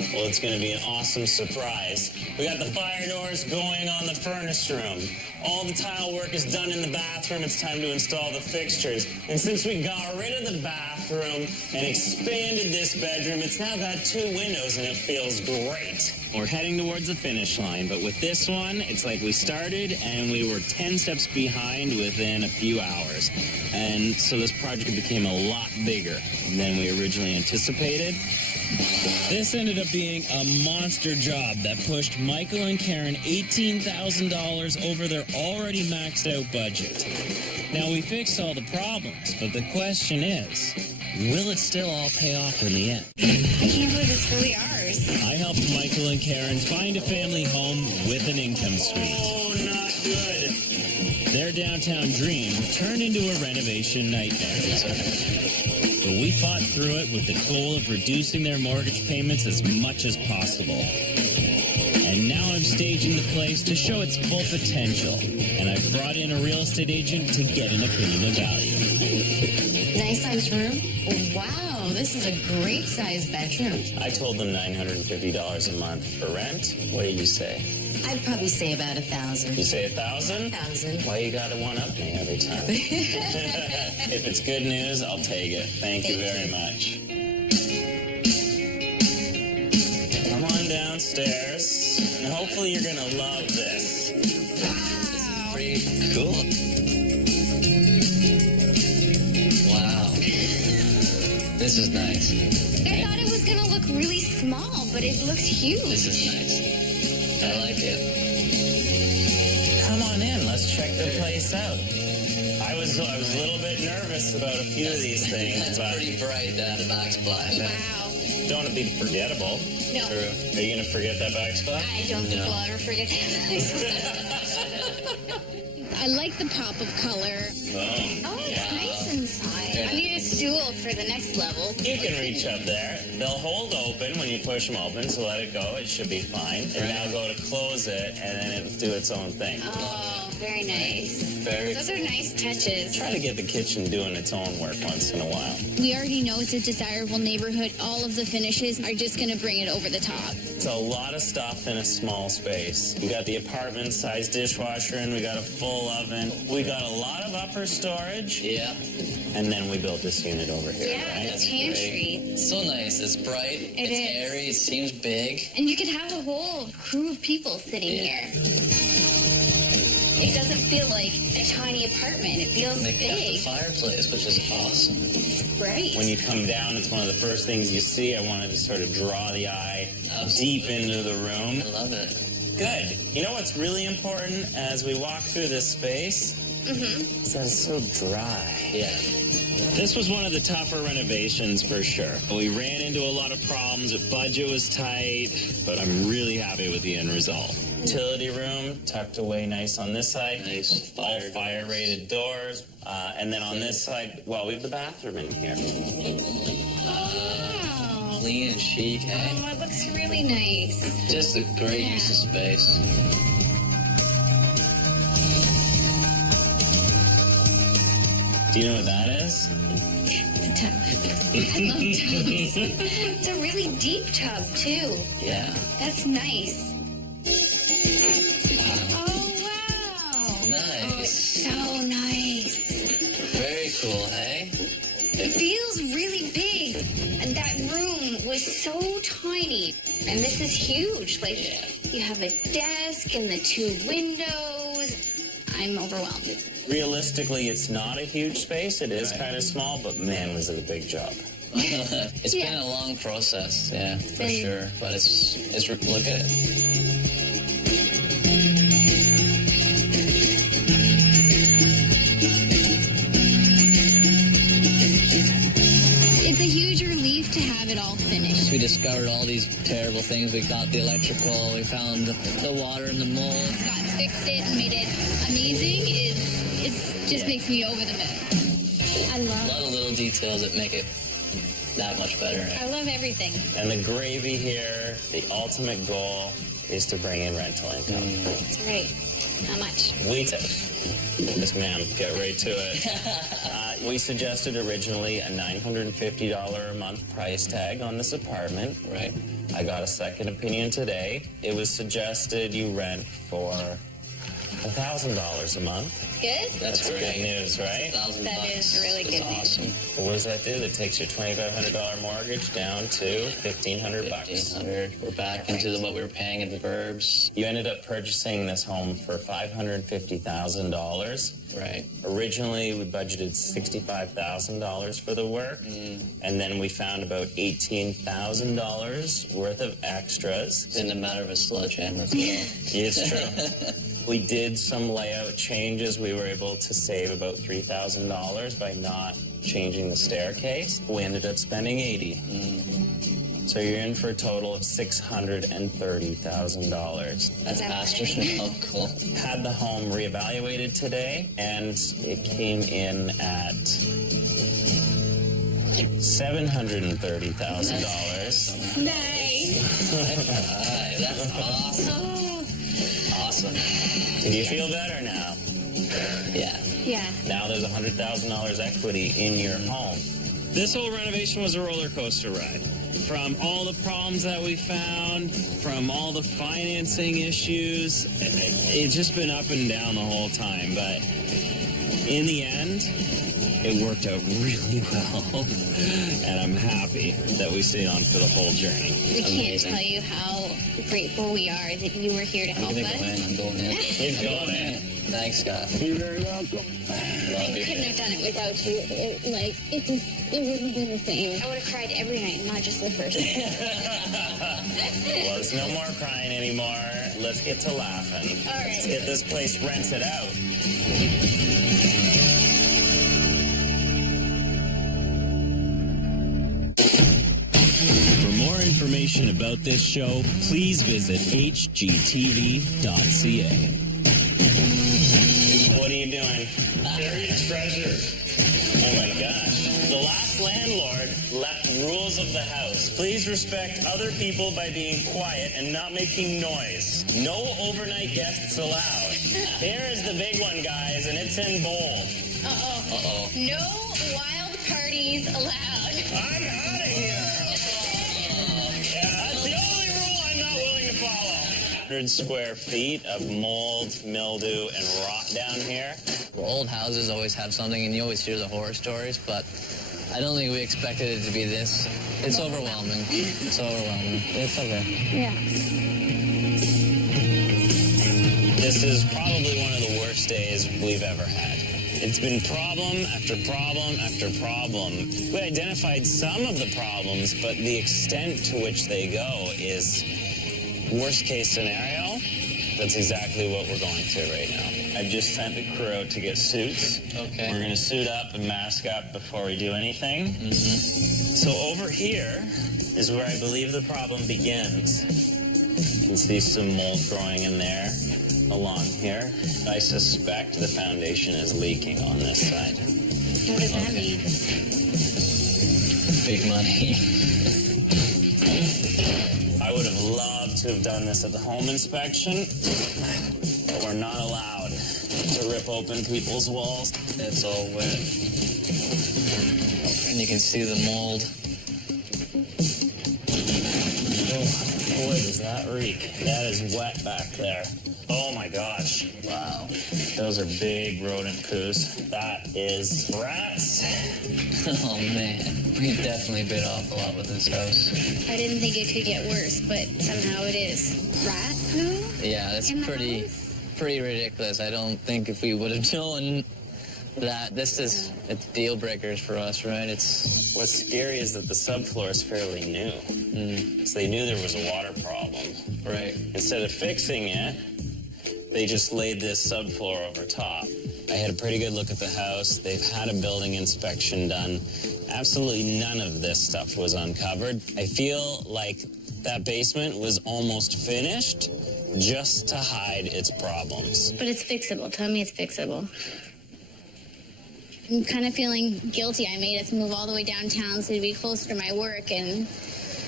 Well, it's going to be an awesome surprise. We got the fire doors going on the furnace room. All the tile work is done in the bathroom. It's time to install the fixtures. And since we got rid of the bathroom and expanded this bedroom, it's now got 2 windows and it feels great. We're heading towards the finish line, but with this one, it's like we started and we were 10 steps behind within a few hours. And so this project became a lot bigger than we originally anticipated. This ended up being a monster job that pushed Michael and Karen $18,000 over their already maxed out budget. Now, we fixed all the problems, but the question is, will it still all pay off in the end? I can't believe it's really ours. I helped Michael and Karen find a family home with an income suite. Oh, not good. Their downtown dream turned into a renovation nightmare. But we fought through it with the goal of reducing their mortgage payments as much as possible. And now I'm staging the place to show its full potential. And I've brought in a real estate agent to get an opinion of value. Nice sized room. Wow, this is a great sized bedroom. I told them $950 a month for rent. What do you say? I'd probably say about 1,000. You say 1,000? 1,000. Why you gotta one-up me every time? If it's good news, I'll take it. Thank you very much. Come on downstairs, and hopefully you're gonna love this. Wow. Pretty cool. Wow. This is nice. I thought it was going to look really small, but it looks huge. This is nice. I like it. Come on in, let's check the place out. I was a little bit nervous about a few of these things, That's but pretty bright, that backsplash. Wow. don't want to be forgettable. No. True. Are you going to forget that backsplash? I don't think we'll ever forget that. I like the pop of color. Oh, It's nice inside. I need a stool for the next level. you can reach up there. They'll hold open when you push them open, so let it go. It should be fine. And now go to close it, and then it'll do its own thing. Oh, very nice. Very Those are nice touches. Try to get the kitchen doing its own work once in a while. We already know it's a desirable neighborhood. All of the finishes are just going to bring it over the top. It's a lot of stuff in a small space. We got the apartment-sized dishwasher, and we got a full oven. We got a lot of upper storage. Yeah. And then we built this unit over here, right? The pantry. It's so nice. It's bright. It it's is. airy. It seems big. And you could have a whole crew of people sitting here. It doesn't feel like a tiny apartment. It feels They got the big. fireplace, which is awesome. It's bright. When you come down, it's one of the first things you see. I wanted to sort of draw the eye deep into the room. I love it. Good. You know what's really important as we walk through this space? Is that it's so dry. Yeah. This was one of the tougher renovations for sure. We ran into a lot of problems. The budget was tight, but I'm really happy with the end result. Utility room tucked away nice on this side. Nice. All fire-rated doors. And then on this side, well, we have the bathroom in here. Wow. Clean and chic, hey? Oh, it looks really nice. Just a great use of space. Do you know what that is? It's a tub. I love tubs. It's a really deep tub, too. Yeah. That's nice. Oh, wow. Nice. So nice. Very cool, hey? It feels really big. And that room was so tiny. And this is huge. Like, you have a desk and the 2 windows. I'm overwhelmed. Realistically, it's not a huge space. It is kind of small, but man, was it a big job. It's been a long process, yeah, for sure. But it's look at it. It's a huge relief to have it all finished. We discovered all these terrible things. We got the electrical. We found the water in the mold. Scott fixed it and made it amazing. It just makes me over the moon. I A love lot of little details that make it that much better. I love everything. And the gravy here, the ultimate goal is to bring in rental income. That's right. How much? Wheat. Yes, ma'am. Get right to it. We suggested originally a $950 a month price tag on this apartment. Right. I got a second opinion today. It was suggested you rent for $1,000 a month. Good? That's Good great. news, right? $1,000 That is really good That's news. awesome. What does that do? That takes your $2,500 mortgage down to $1,500 bucks. $1,500. We're back into what we were paying at the Burbs. You ended up purchasing this home for $550,000. Right. Originally, we budgeted $65,000 for the work, and then we found about $18,000 worth of extras. In a matter of a sledgehammer. It's true. We did some layout changes. We were able to save about $3,000 by not changing the staircase. We ended up spending $80,000. So you're in for a total of $630,000. That's astronomical. Had the home reevaluated today, and it came in at $730,000. Nice. That's awesome. Awesome. Do you feel better now? Yeah. Yeah. Now there's $100,000 equity in your home. This whole renovation was a roller coaster ride. From all the problems that we found, from all the financing issues, it's just been up and down the whole time. But in the end, it worked out really well. And I'm happy that we stayed on for the whole journey. We can't tell you how grateful we are that you were here to help us. I'm going in. Keep going in. Thanks, Scott. You're very welcome. I couldn't have done it without you. It wouldn't be the same. I would have cried every night, not just the first night. Well, it's no more crying anymore. Let's get to laughing. All right. Let's get this place rented out. For more information about this show, please visit hgtv.ca. What are you doing? Buried treasure. Oh my gosh. The last landlord left rules of the house. Please respect other people by being quiet and not making noise. No overnight guests allowed. Here is the big one, guys, and it's in bold. Uh-oh. No wild parties allowed. I'm out of here. Yeah, that's the only rule I'm not willing to follow. 100 square feet of mold, mildew, and rot down here. Old houses always have something, and you always hear the horror stories, but I don't think we expected it to be this. It's overwhelming. It's overwhelming. It's okay. Yeah. This is probably one of the worst days we've ever had. It's been problem after problem after problem. We identified some of the problems, but the extent to which they go is worst case scenario. That's exactly what we're going through right now. I've just sent the crew out to get suits. Okay. We're going to suit up and mask up before we do anything. So over here is where I believe the problem begins. You can see some mold growing in there along here. I suspect the foundation is leaking on this side. What does that mean? Big money. I would have loved to have done this at the home inspection, but we're not allowed to rip open people's walls. It's all wet. And you can see the mold. Oh, boy, does that reek. That is wet back there. Oh my gosh. Wow. Those are big rodent poos. That is rats. Oh, man. We definitely bit off a lot with this house. I didn't think it could get worse, but somehow it is. Rat poo? Yeah, that's In the pretty ridiculous. I don't think if we would have known that it's deal breakers for us, right? What's scary is that the subfloor is fairly new. So they knew there was a water problem. Right. Instead of fixing it, they just laid this subfloor over top. I had a pretty good look at the house. They've had a building inspection done. Absolutely none of this stuff was uncovered. I feel like that basement was almost finished just to hide its problems. But it's fixable. Tell me it's fixable. I'm kind of feeling guilty. I made us move all the way downtown so to be closer to my work, and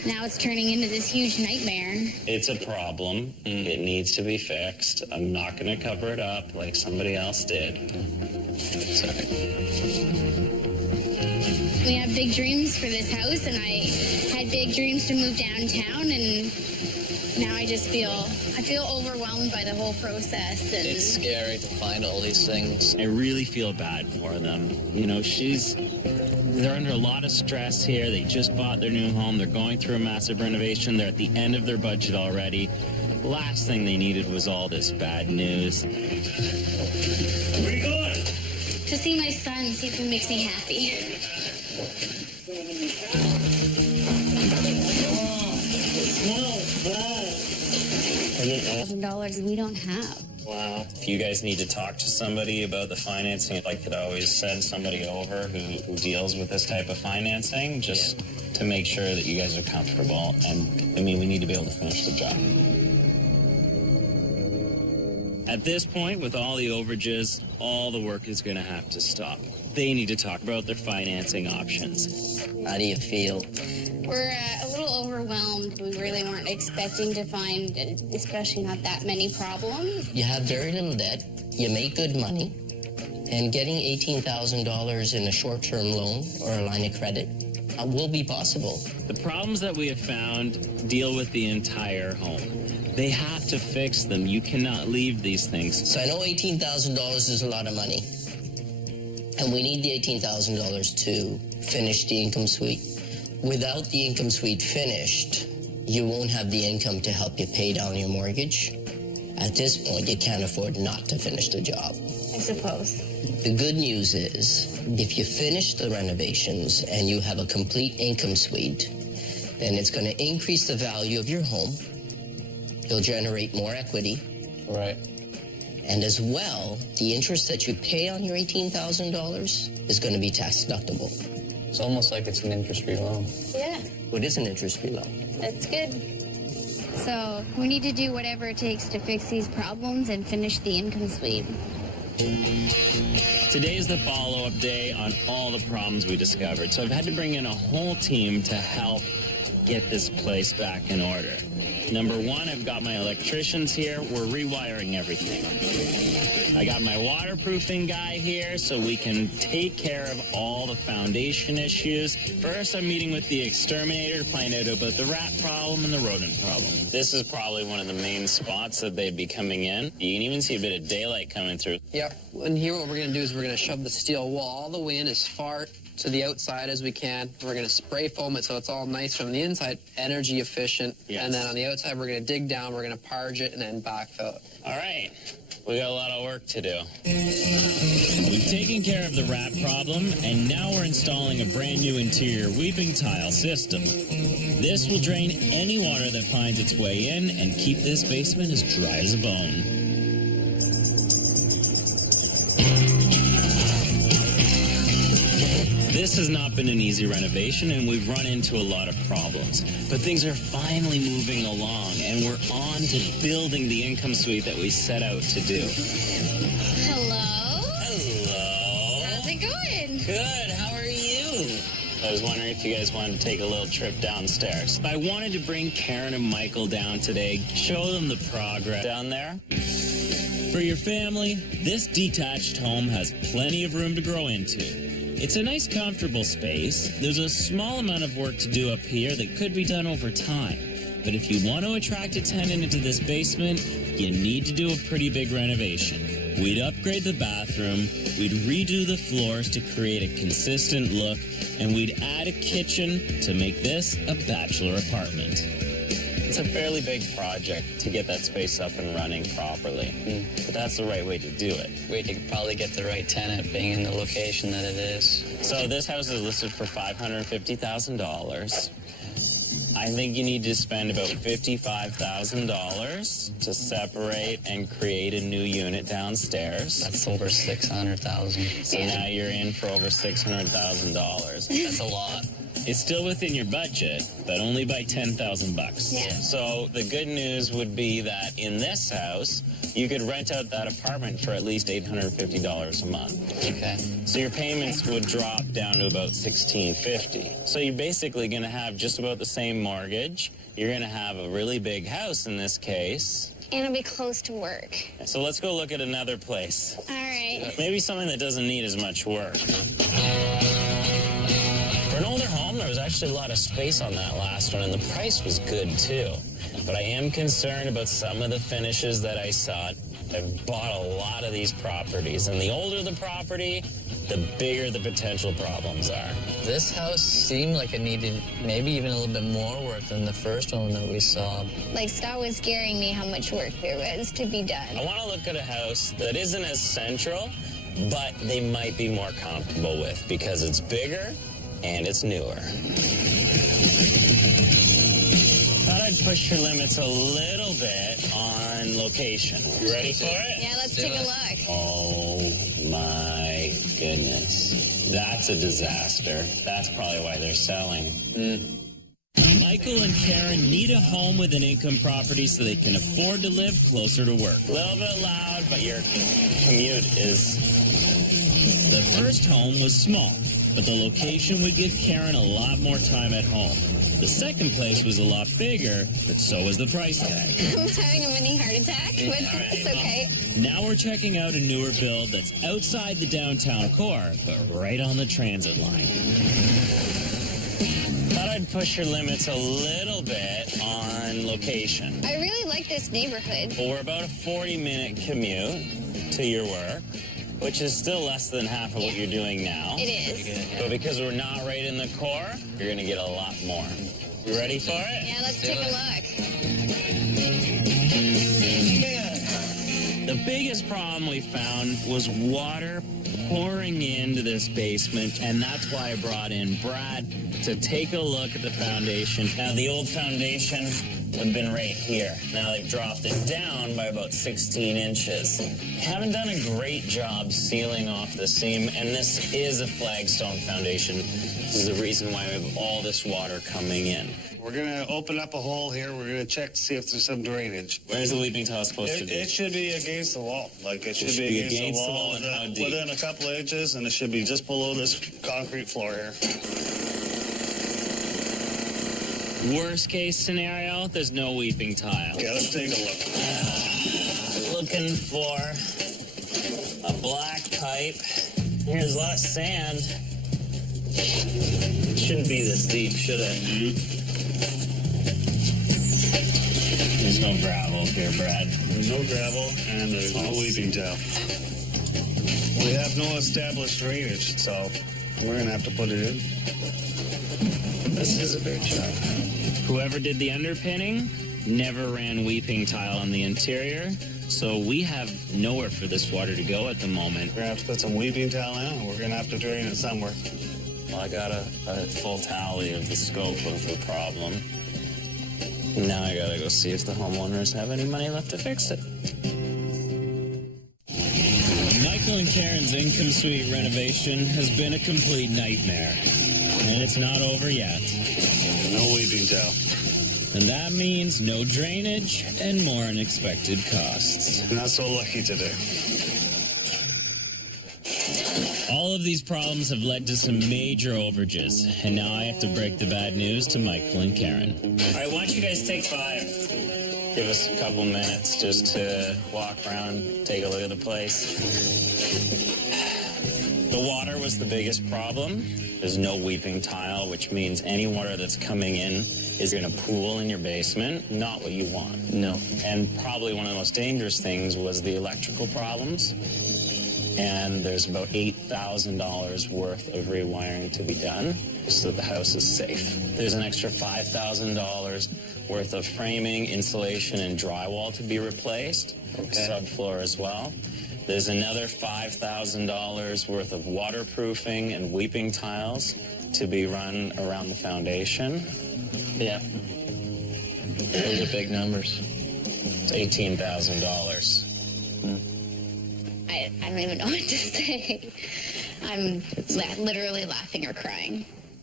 now it's turning into this huge nightmare. It's a problem. It needs to be fixed. I'm not going to cover it up like somebody else did. Sorry. We have big dreams for this house, and I had big dreams to move downtown, and now I just feel overwhelmed by the whole process. And It's scary to find all these things. I really feel bad for them. You know, they're under a lot of stress here. They just bought their new home. They're going through a massive renovation. They're at the end of their budget already. Last thing they needed was all this bad news. Where are you going? to see my son, see if he makes me happy. $1,000 we don't have. Wow. If you guys need to talk to somebody about the financing, I could always send somebody over who deals with this type of financing, just to make sure that you guys are comfortable. And, I mean, we need to be able to finish the job. At this point, with all the overages, all the work is going to have to stop. They need to talk about their financing options. How do you feel? We're a little overwhelmed. We really weren't expecting to find, especially not that many problems. You have very little debt, you make good money, and getting $18,000 in a short-term loan or a line of credit will be possible. The problems that we have found deal with the entire home. They have to fix them. You cannot leave these things. So I know $18,000 is a lot of money, and we need the $18,000 to finish the income suite. Without the income suite finished, you won't have the income to help you pay down your mortgage. At this point, you can't afford not to finish the job. I suppose. The good news is, if you finish the renovations and you have a complete income suite, then it's going to increase the value of your home. You'll generate more equity. Right. And as well, the interest that you pay on your $18,000 is going to be tax deductible. It's almost like it's an interest-free loan. Yeah, It is an interest-free loan. that's good. So we need to do whatever it takes to fix these problems and finish the income suite. Today is the follow-up day on all the problems we discovered. So I've had to bring in a whole team to help get this place back in order. Number one, I've got my electricians here. We're rewiring everything. I got my waterproofing guy here so we can take care of all the foundation issues. First, I'm meeting with the exterminator to find out about the rat problem and the rodent problem. This is probably one of the main spots that they'd be coming in. You can even see a bit of daylight coming through. Yep. And here what we're going to do is we're going to shove the steel wall all the way in as far to the outside as we can. We're going to spray foam it so it's all nice from the inside, energy efficient. Yes. And then on the outside, we're going to dig down, we're going to parge it, and then backfill it. All right. We got a lot of work to do. We've taken care of the rat problem, and now we're installing a brand new interior weeping tile system. This will drain any water that finds its way in and keep this basement as dry as a bone. This has not been an easy renovation, and we've run into a lot of problems. But things are finally moving along, and we're on to building the income suite that we set out to do. Hello? Hello. How's it going? Good. How are you? I was wondering if you guys wanted to take a little trip downstairs. I wanted to bring Karen and Michael down today, show them the progress. Down there? For your family, this detached home has plenty of room to grow into. It's a nice, comfortable space. There's a small amount of work to do up here that could be done over time. But if you want to attract a tenant into this basement, you need to do a pretty big renovation. We'd upgrade the bathroom, we'd redo the floors to create a consistent look, and we'd add a kitchen to make this a bachelor apartment. It's a fairly big project to get that space up and running properly. But that's the right way to do it. We could probably get the right tenant being in the location that it is. So this house is listed for $550,000. I think you need to spend about $55,000 to separate and create a new unit downstairs. That's over $600,000. So now you're in for over $600,000. That's a lot. It's still within your budget, but only by 10,000 bucks. Yeah. So the good news would be that in this house, you could rent out that apartment for at least $850 a month. Okay. So your payments would drop down to about $1,650. So you're basically going to have just about the same mortgage. You're going to have a really big house in this case. And I'll be close to work. So let's go look at another place. All right. Maybe something that doesn't need as much work. For an older home, there was actually a lot of space on that last one, and the price was good too. But I am concerned about some of the finishes that I saw. I've bought a lot of these properties, and the older the property, the bigger the potential problems are. This house seemed like it needed maybe even a little bit more work than the first one that we saw. Like, Scott was scaring me how much work there was to be done. I want to look at a house that isn't as central, but they might be more comfortable with because it's bigger and it's newer. Thought I'd push your limits a little bit on location. You ready for it? Yeah, let's take a look. Oh my goodness. That's a disaster. That's probably why they're selling. Michael and Karen need a home with an income property so they can afford to live closer to work. A little bit loud, but your commute is... The first home was small, but the location would give Karen a lot more time at home. The second place was a lot bigger, but so was the price tag. I'm having a mini heart attack, but it's okay. Now we're checking out a newer build that's outside the downtown core, but right on the transit line. Thought I'd push your limits a little bit on location. I really like this neighborhood. Well, we're about a 40-minute commute to your work, which is still less than half of what you're doing now. It is. But because we're not right in the core, you're going to get a lot more. You ready for it? Yeah, let's take a look. The biggest problem we found was water pouring into this basement, and that's why I brought in Brad to take a look at the foundation. Now, the old foundation would have been right here. Now they've dropped it down by about 16 inches. Haven't done a great job sealing off the seam, and this is a flagstone foundation. This is the reason why we have all this water coming in. We're going to open up a hole here. We're going to check to see if there's some drainage. Where's the weeping tile supposed to be? It should be against the wall. Like, it should be against the wall and how deep? within a couple of inches, and it should be just below this concrete floor here. Worst case scenario, there's no weeping tile. Okay, let's take a look. Looking for a black pipe. Here's a lot of sand. It shouldn't be this deep, should it? There's no gravel here, Brad. There's no gravel, and there's no weeping tile. We have no established drainage, so we're going to have to put it in. This is a big job. Whoever did the underpinning never ran weeping tile on the interior, so we have nowhere for this water to go at the moment. We're going to have to put some weeping tile in, and we're going to have to drain it somewhere. Well, I got a full tally of the scope of the problem. Now I gotta go see if the homeowners have any money left to fix it. Michael and Karen's income suite renovation has been a complete nightmare, and it's not over yet. No weeping tile. And that means no drainage and more unexpected costs. Not so lucky today. All of these problems have led to some major overages, and now I have to break the bad news to Michael and Karen. All right, why don't you guys take 5? Give us a couple minutes just to walk around, take a look at the place. The water was the biggest problem. There's no weeping tile, which means any water that's coming in is going to pool in your basement. Not what you want. No. And probably one of the most dangerous things was the electrical problems. And there's about $8,000 worth of rewiring to be done so that the house is safe. There's an extra $5,000 worth of framing, insulation, and drywall to be replaced. Okay. Subfloor as well. There's another $5,000 worth of waterproofing and weeping tiles to be run around the foundation. Yeah. Those are big numbers. It's $18,000. I don't even know what to say. I'm literally laughing or crying.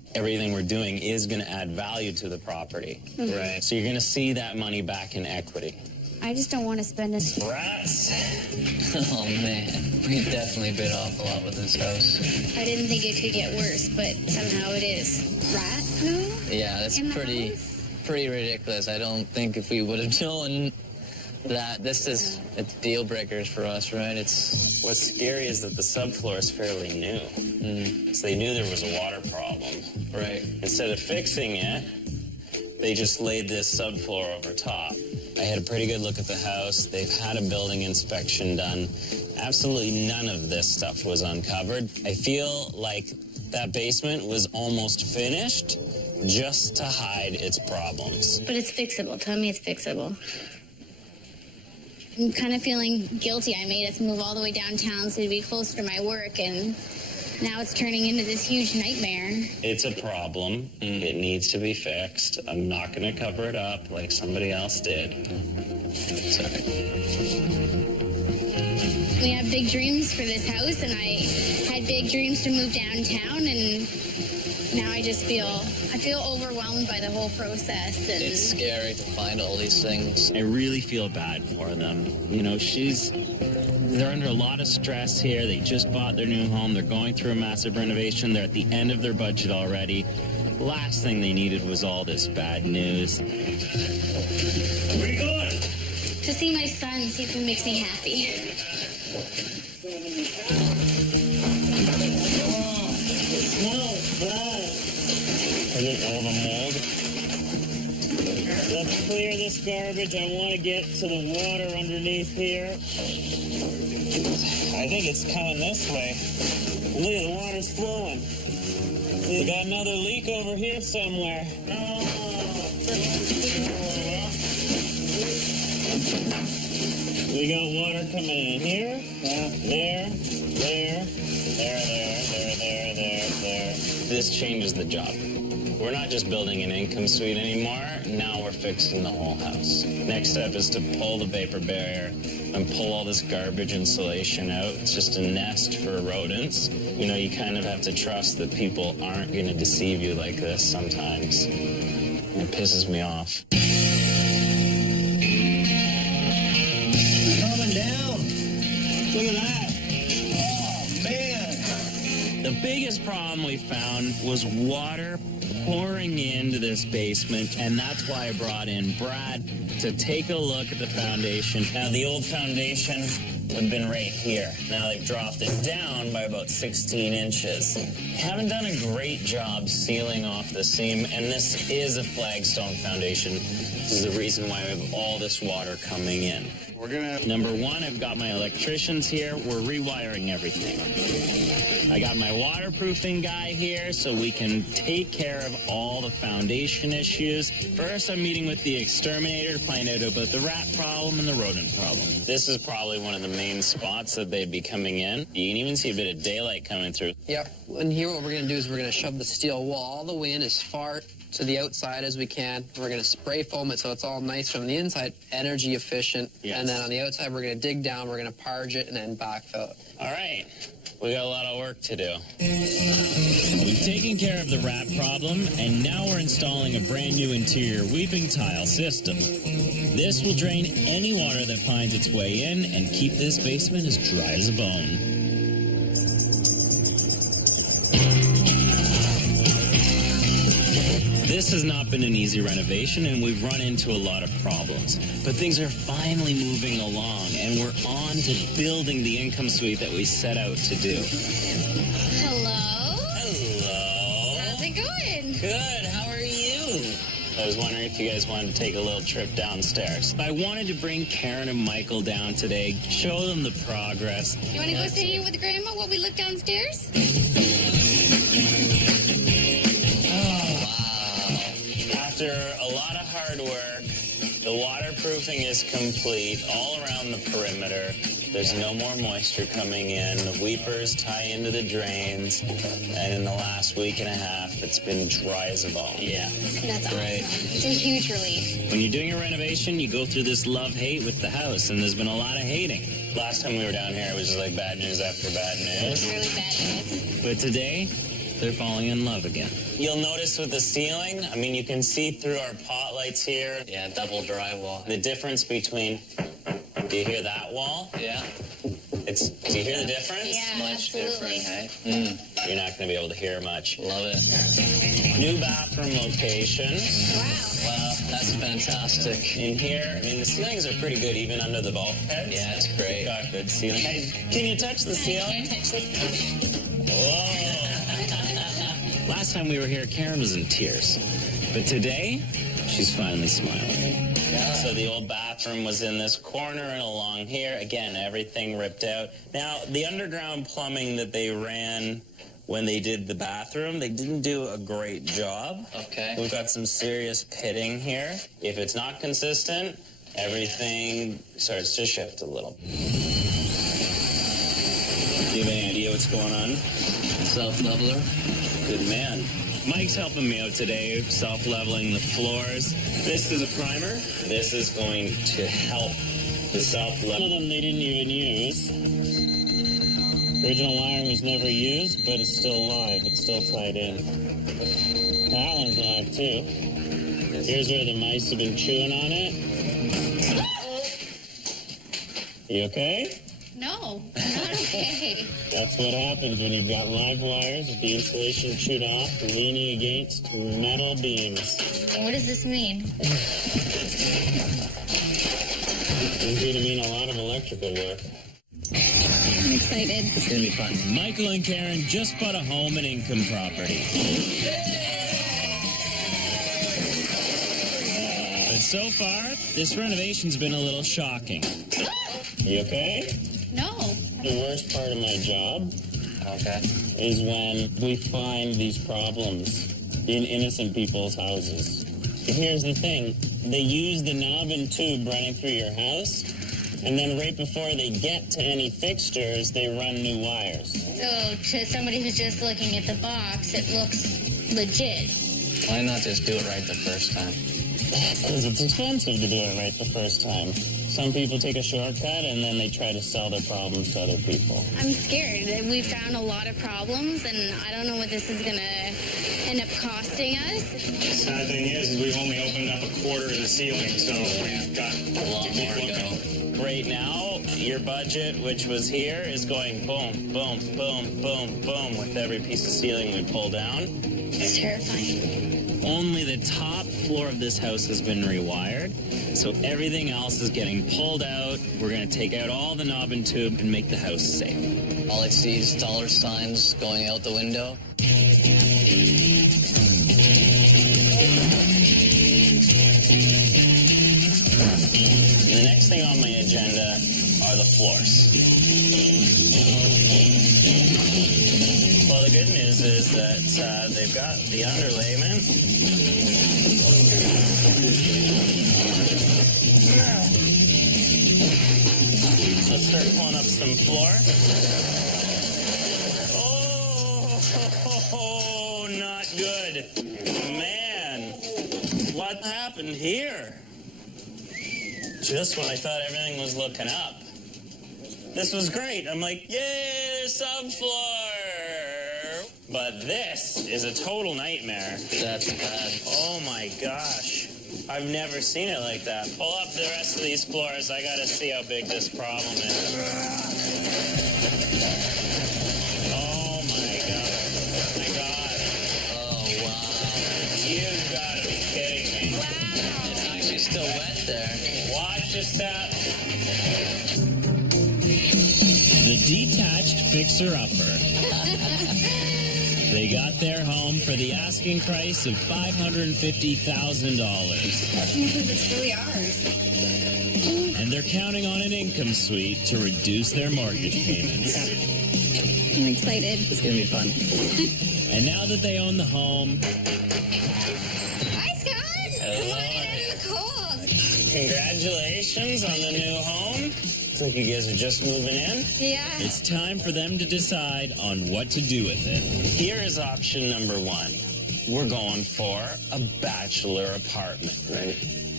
everything we're doing is going to add value to the property. Right. So you're going to see that money back in equity. I just don't want to spend it. Rats. Oh, man. We definitely bit off a lot with this house. I didn't think it could get worse, but somehow it is. Rat poo? Yeah, that's In the pretty ridiculous. I don't think if we would have known that it's deal breakers for us, right? What's scary is that the subfloor is fairly new. So they knew there was a water problem. Right. Instead of fixing it, they just laid this subfloor over top. I had a pretty good look at the house. They've had a building inspection done. Absolutely none of this stuff was uncovered. I feel like that basement was almost finished just to hide its problems. But it's fixable. Tell me it's fixable. I'm kind of feeling guilty. I made us move all the way downtown so to be closer to my work, and now it's turning into this huge nightmare. It's a problem. It needs to be fixed. I'm not going to cover it up like somebody else did. Sorry. We have big dreams for this house, and I had big dreams to move downtown, and now I just feel overwhelmed by the whole process. And It's scary to find all these things. I really feel bad for them. You know, they're under a lot of stress here. They just bought their new home. They're going through a massive renovation. They're at the end of their budget already. Last thing they needed was all this bad news. Where are you going? to see my son, see if it makes me happy. Is it all the mold? Let's clear this garbage. I want to get to the water underneath here. I think it's coming this way. Look, the water's flowing. We got another leak over here somewhere. We got water coming in here, there. This changes the job. We're not just building an income suite anymore. Now we're fixing the whole house. Next step is to pull the vapor barrier and pull all this garbage insulation out. It's just a nest for rodents. You know, you kind of have to trust that people aren't going to deceive you like this sometimes. It pisses me off. Coming down. Look at that. Oh, man. The biggest problem we found was water pouring into this basement, and that's why I brought in Brad to take a look at the foundation. Now, the old foundation would have been right here. Now they've dropped it down by about 16 inches. Haven't done a great job sealing off the seam, and this is a flagstone foundation. This is the reason why we have all this water coming in. We're gonna have Number one, I've got my electricians here. We're rewiring everything. I got my waterproofing guy here so we can take care of all the foundation issues. First, I'm meeting with the exterminator to find out about the rat problem and the rodent problem. This is probably one of the main spots that they'd be coming in. You can even see a bit of daylight coming through. Yep. And here what we're going to do is we're going to shove the steel wall all the way in as far to the outside as we can. We're going to spray foam it so it's all nice from the inside, energy efficient. Yes. And then on the outside, we're going to dig down, we're going to parge it, and then backfill it. All right. We got a lot of work to do. We've taken care of the rat problem, and now we're installing a brand new interior weeping tile system. This will drain any water that finds its way in and keep this basement as dry as a bone. This has not been an easy renovation, and we've run into a lot of problems. But things are finally moving along, and we're on to building the income suite that we set out to do. Hello? Hello. How's it going? Good. How are you? I was wondering if you guys wanted to take a little trip downstairs. I wanted to bring Karen and Michael down today, show them the progress. You want to go sit here with Grandma while we look downstairs? After a lot of hard work, the waterproofing is complete all around the perimeter. There's no more moisture coming in. The weepers tie into the drains. And in the last week and a half, it's been dry as a bone. Yeah. That's awesome. It's a huge relief. When you're doing a renovation, you go through this love-hate with the house, and there's been a lot of hating. Last time we were down here, it was just like bad news after bad news. Really bad news. But today, they're falling in love again. You'll notice with the ceiling, I mean, you can see through our pot lights here. Yeah, double drywall. The difference between, do you hear that wall? Yeah. Do you hear the difference? Yeah, Much absolutely. different, hey? You're not going to be able to hear much. Love it. New bathroom location. Wow, that's fantastic. In here, I mean, the ceilings are pretty good even under the bulkheads. Yeah, it's great. Got good ceiling. Hey, can you touch the ceiling? Whoa. Last time we were here, Karen was in tears. But today, she's finally smiling. So the old bathroom was in this corner and along here. Again, everything ripped out. Now, the underground plumbing that they ran when they did the bathroom, they didn't do a great job. Okay. We've got some serious pitting here. If it's not consistent, everything starts to shift a little. Do you have any idea what's going on? Self-leveler. Good man. Mike's helping me out today, self-leveling the floors. This is a primer. This is going to help the self-level. Some of them they didn't even use. Original wiring was never used, but it's still live. It's still tied in. That one's live too. Here's where the mice have been chewing on it. You okay? No, I'm not okay. That's what happens when you've got live wires with the insulation chewed off, leaning against metal beams. And what does this mean? It's going to mean a lot of electrical work. I'm excited. It's going to be fun. Michael and Karen just bought a home and income property. But so far, this renovation's been a little shocking. You okay? No. The worst part of my job Okay. is when we find these problems in innocent people's houses. Here's the thing. They use the knob and tube running through your house, and then right before they get to any fixtures, they run new wires. So to somebody who's just looking at the box, it looks legit. Why not just do it right the first time? Because it's expensive to do it right the first time. Some people take a shortcut and then they try to sell their problems to other people. I'm scared. We found a lot of problems, and I don't know what this is going to end up costing us. The sad thing is we've only opened up a quarter of the ceiling, so we've got A lot more to go. Right now, your budget, which was here, is going boom, boom, boom, boom, boom with every piece of ceiling we pull down. It's terrifying. Only the top floor of this house has been rewired, so everything else is getting pulled out. We're going to take out all the knob and tube and make the house safe. All I see is dollar signs going out the window. The next thing on my agenda are the floors. Well, the good news is that they've got the underlayment. Let's start pulling up some floor. Oh, not good. Man, what happened here? Just when I thought everything was looking up. This was great. I'm like, yay, there's subfloor. But this is a total nightmare. That's bad. Oh my gosh. I've never seen it like that. Pull up the rest of these floors. I gotta see how big this problem is. Oh my god. Oh my god. Oh, wow. You've gotta be kidding me. It's actually still wet there. Watch your step. The detached fixer-upper. They got their home for the asking price of $550,000. It's really ours. And they're counting on an income suite to reduce their mortgage payments. I'm excited. It's going to be fun. And now that they own the home, Hi, Scott. Come on in the cold. Congratulations on the new home. Looks like you guys are just moving in. Yeah. it's time for them to decide on what to do with it. Here is option number one. We're going for a bachelor apartment, right?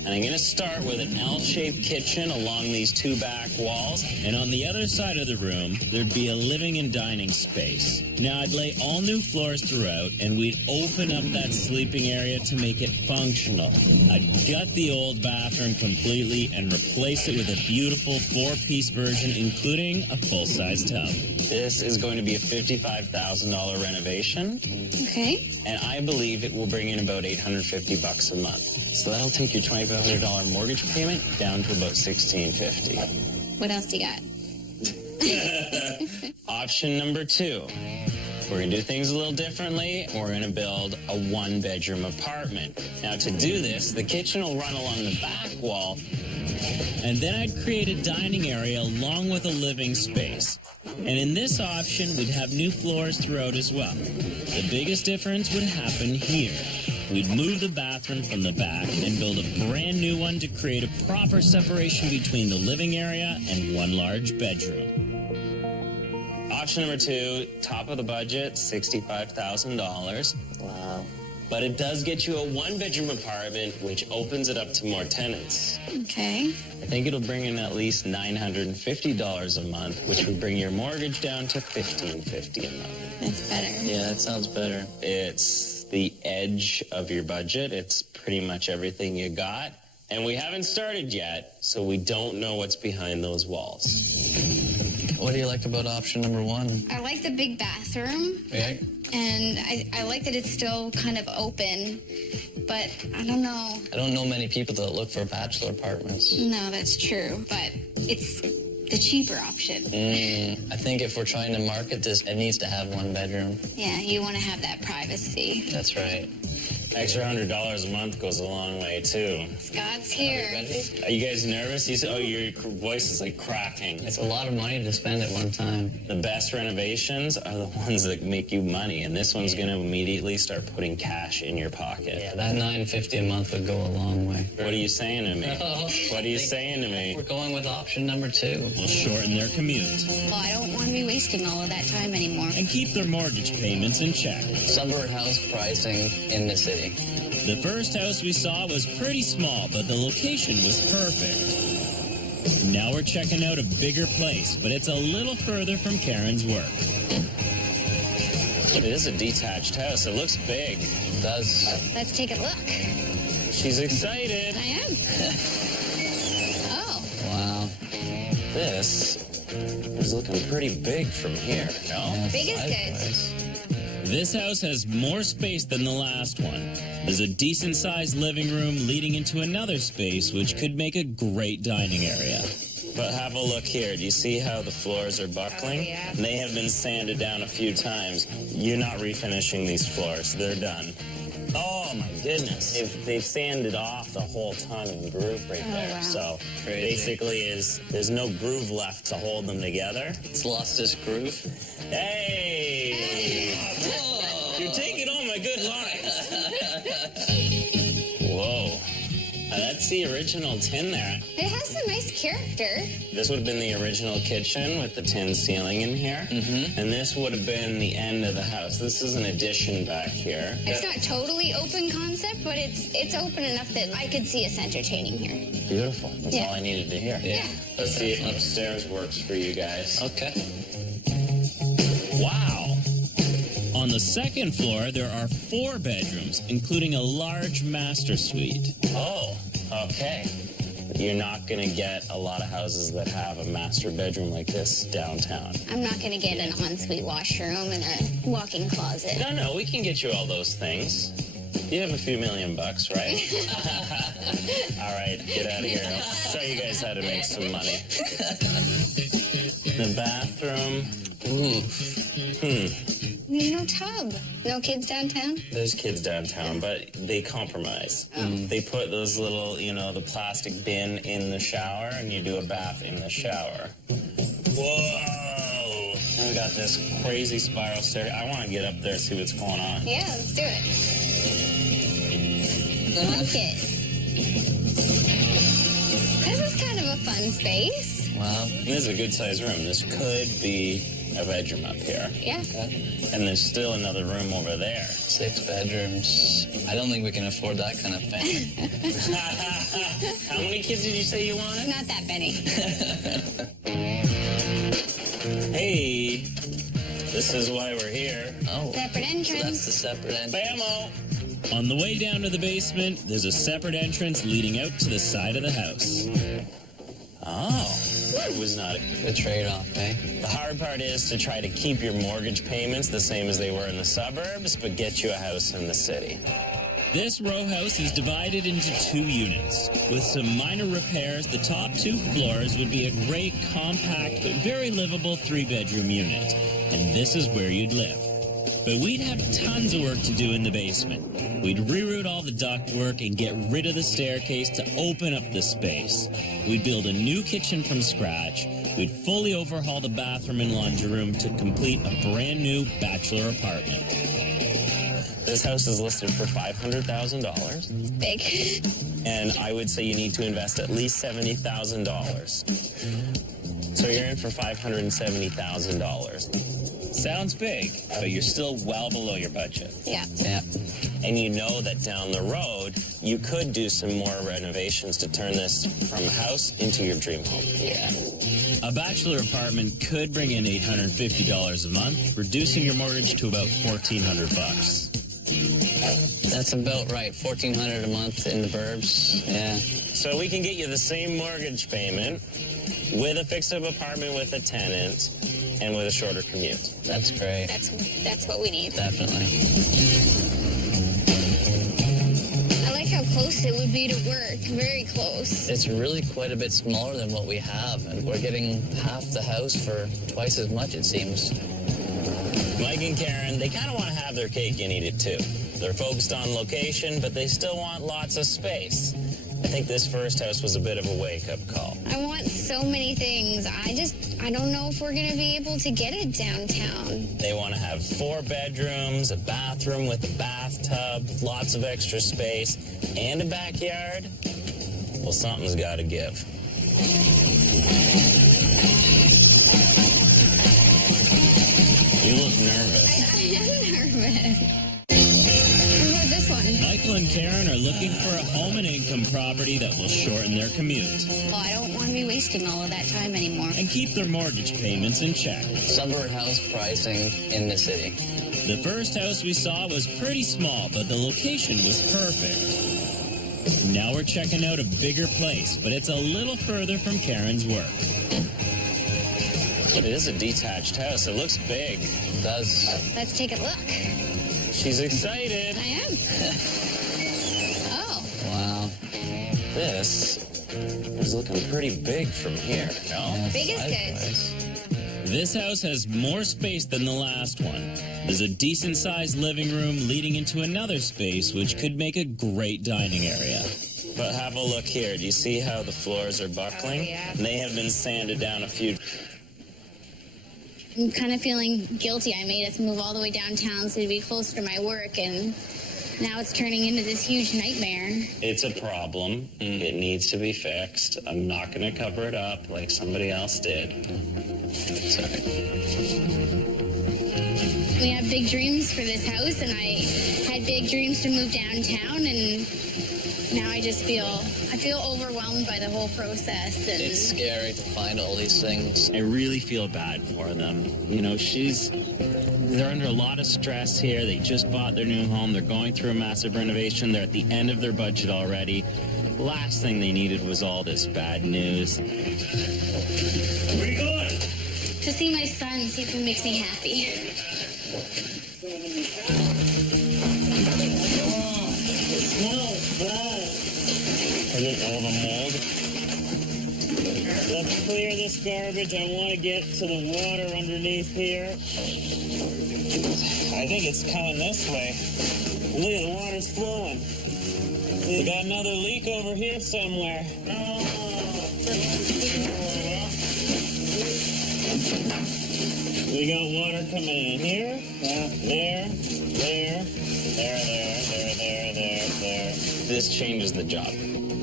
And I'm going to start with an L-shaped kitchen along these two back walls. And on the other side of the room, there'd be a living and dining space. Now, I'd lay all new floors throughout, and we'd open up that sleeping area to make it functional. I'd gut the old bathroom completely and replace it with a beautiful 4-piece version, including a full-size tub. This is going to be a $55,000 renovation. Okay. And I believe it will bring in about $850 a month. So that'll take your $2,500 mortgage payment down to about $1,650. What else do you got? Option number 2. We're going to do things a little differently. We're going to build a 1-bedroom apartment. Now, to do this, the kitchen will run along the back wall. And then I'd create a dining area along with a living space. And in this option, we'd have new floors throughout as well. The biggest difference would happen here. We'd move the bathroom from the back and build a brand new one to create a proper separation between the living area and one large bedroom. Option number 2, top of the budget, $65,000. Wow. But it does get you a 1-bedroom apartment, which opens it up to more tenants. Okay. I think it'll bring in at least $950 a month, which would bring your mortgage down to $1,550 a month. That's better. Yeah, that sounds better. It's the edge of your budget. It's pretty much everything you got. And we haven't started yet, so we don't know what's behind those walls. What do you like about option number 1? I like the big bathroom. Yeah. And I like that it's still kind of open, but I don't know. I don't know many people that look for bachelor apartments. No, that's true, but it's the cheaper option. I think if we're trying to market this, it needs to have 1 bedroom. Yeah, you want to have that privacy. That's right. Extra $100 a month goes a long way, too. Scott's here. Ready? Are you guys nervous? You said, oh, your voice is like cracking. It's a lot of money to spend at one time. The best renovations are the ones that make you money, and this one's going to immediately start putting cash in your pocket. Yeah, that $950 a month would go a long way. What are you saying to me? What are you saying to me? We're going with option number 2. Will shorten their commute Well, I don't want to be wasting all of that time anymore. and keep their mortgage payments in check. Suburban house pricing in the city. The first house we saw was pretty small, but the location was perfect. Now we're checking out a bigger place, but it's a little further from Karen's work. It is a detached house. It looks big. It does. Let's take a look. She's excited. I am. Oh. Wow. This is looking pretty big from here, no? Big is good. Size-wise. This house has more space than the last one. There's a decent-sized living room leading into another space, which could make a great dining area. But have a look here. Do you see how the floors are buckling? Oh, yeah. They have been sanded down a few times. You're not refinishing these floors. They're done. Oh, my goodness. They've sanded off the whole ton of groove right there. wow. So Crazy. basically there's no groove left to hold them together. It's lost its groove. Hey! You're taking all my good lines. Whoa. That's the original tin there. It has some nice character. This would have been the original kitchen with the tin ceiling in here. Mm-hmm. And this would have been the end of the house. This is an addition back here. It's not totally open concept, but it's open enough that I could see us entertaining here. Beautiful. That's Yeah. all I needed to hear. Yeah. Let's see if upstairs works for you guys. Okay. Wow! On the second floor, there are 4 bedrooms, including a large master suite. Oh, okay. You're not going to get a lot of houses that have a master bedroom like this downtown. I'm not going to get an ensuite washroom and a walk-in closet. No, we can get you all those things. You have a few $1 million, right? All right, get out of here. I'll show you guys how to make some money. The bathroom. No tub. No kids downtown? There's kids downtown, but they compromise. They put those little, the plastic bin in the shower, and you do a bath in the shower. Whoa! And we got this crazy spiral stair. I want to get up there and see what's going on. Yeah, let's do it. Look it. This is kind of a fun space. Wow. This is a good-sized room. This could be a bedroom up here. Yeah. And there's still another room over there. 6 bedrooms. I don't think we can afford that kind of family. How many kids did you say you wanted? Not that many. Hey, this is why we're here. Oh. Separate So entrance. that's the separate entrance. Bammo! On the way down to the basement, there's a separate entrance leading out to the side of the house. Oh, it was not a... Good trade-off, eh? The hard part is to try to keep your mortgage payments the same as they were in the suburbs, but get you a house in the city. This row house is divided into 2 units. With some minor repairs, the top 2 floors would be a great, compact, but very livable 3-bedroom unit. And this is where you'd live. But we'd have tons of work to do in the basement. We'd reroute all the ductwork and get rid of the staircase to open up the space. We'd build a new kitchen from scratch. We'd fully overhaul the bathroom and laundry room to complete a brand new bachelor apartment. This house is listed for $500,000, Big. and I would say you need to invest at least $70,000. So you're in for $570,000. Sounds big, but you're still well below your budget. Yeah. Yeah. And you know that down the road, you could do some more renovations to turn this from a house into your dream home. Yeah. A bachelor apartment could bring in $850 a month, reducing your mortgage to about $1,400. That's about right. $1,400 a month in the burbs. Yeah. So we can get you the same mortgage payment with a fixed-up apartment with a tenant and with a shorter commute. That's great. That's what we need. Definitely. I like how close it would be to work. Very close. It's really quite a bit smaller than what we have, and we're getting half the house for twice as much, it seems. Mike and Karen, they kind of want to have their cake and eat it too. They're focused on location, but they still want lots of space. I think this first house was a bit of a wake-up call. I want so many things. I don't know if we're going to be able to get it downtown. They want to have 4 bedrooms, a bathroom with a bathtub, lots of extra space, and a backyard. Well, something's got to give. You look nervous. I am nervous. What about this one? Michael and Karen are looking for a home and income property that will shorten their commute Well, I don't want to be wasting all of that time anymore. and keep their mortgage payments in check. Suburb house pricing in the city. The first house we saw was pretty small, but the location was perfect. Now we're checking out a bigger place, but it's a little further from Karen's work. But it is a detached house. It looks big. It does. Let's take a look. She's excited. I am. Oh. Wow. This is looking pretty big from here, no? Big is good. Size-wise. This house has more space than the last one. There's a decent-sized living room leading into another space, which could make a great dining area. But have a look here. Do you see how the floors are buckling? Oh, yeah. They have been sanded down a few. I'm kind of feeling guilty. I made us move all the way downtown so to be closer to my work, and now it's turning into this huge nightmare. It's a problem. It needs to be fixed. I'm not going to cover it up like somebody else did. Sorry. We have big dreams for this house, and I had big dreams to move downtown, and now I feel overwhelmed by the whole process. And It's scary to find all these things. I really feel bad for them. You know, they're under a lot of stress here. They just bought their new home. They're going through a massive renovation. They're at the end of their budget already. Last thing they needed was all this bad news. Where are you going? to see my son, see if it makes me happy. Is it all the mold? Let's clear this garbage. I want to get to the water underneath here. I think it's coming this way. Look, the water's flowing. We got another leak over here somewhere. We got water coming in here, there. This changes the job.